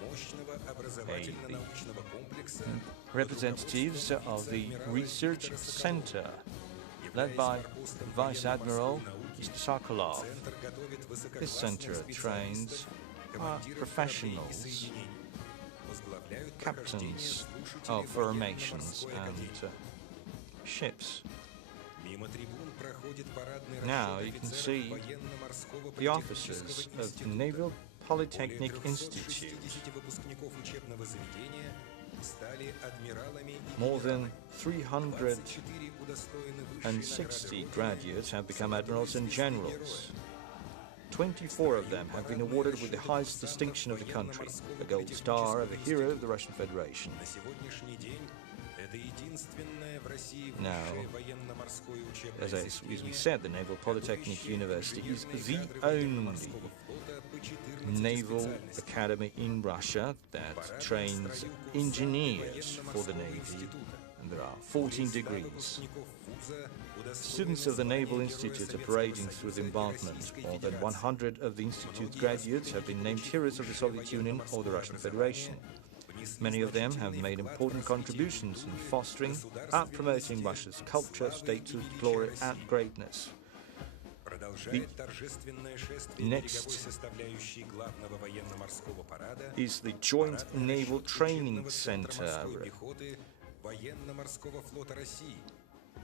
Мощного образовательно-научного комплекса Representatives of the Research Center, led by Vice Admiral Mr. Sokolov. Центр готовит This center высококлассных trains специалистов, are командиров professionals, соединений. Возглавляют captains прохождение слушатели of formations военно-морской and академии. ships. Мимо трибун проходит парадный Now расчет you can офицеров see военно-морского the officers политехнического of the института. Naval Polytechnic Более Institute. 360 выпускников учебного заведения стали адмиралами и More than генералами. 24 удостоены высшей 360 награды Родины graduates have become за admirals and доблестные generals. герои. 24 of them have been awarded with the highest distinction of the country, the Gold Star of a Hero of the Russian Federation. На сегодняшний день это единственное в России Now, высшее военно-морское учебное As we заведение, said, the Naval Polytechnic University is the only naval academy in Russia that trains engineers for the Navy, and there are 14 degrees. Students of the Naval Institute are parading through the embankment. More than 100 of the Institute's graduates have been named heroes of the Soviet Union or the Russian Federation. Many of them have made important contributions in fostering and promoting Russia's culture, statehood, glory and greatness. Продолжает торжественное шествие next береговой составляющей главного военно-морского парада is the Joint парад Naval прошел у Training учебного центра Center. морской пехоты военно-морского флота России,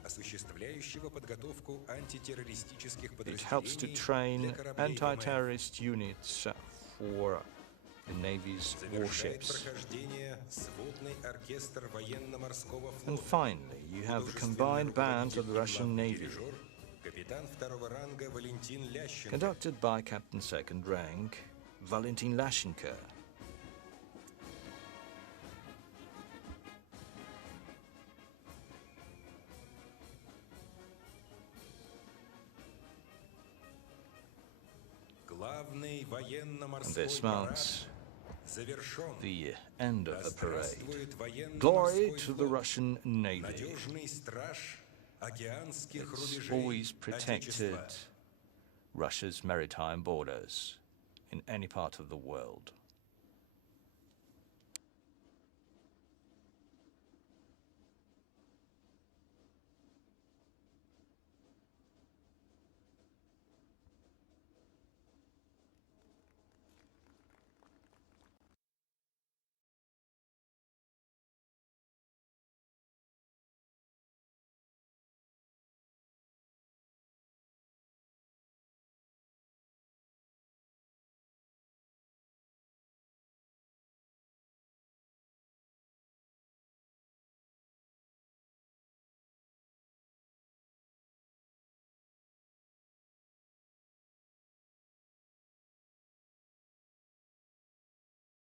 осуществляющего подготовку антитеррористических It helps to подразделений train для кораблей ВМФ. anti-terrorist units for the Navy's Завершает warships. прохождение сводный оркестр военно-морского And флота. finally, you have the Художественный combined band of the руководитель и Russian главный Navy, дирижер, капитан второго ранга Валентин Лященко. conducted by Captain Second Rank Valentin Lashenko. Главный And военно-морской this парад marks завершен. the end of Да the parade. здравствует Glory военно-морской to the флот, Russian Navy. надежный страж океанских It's рубежей always protected Отечества. Russia's maritime borders in any part of the world.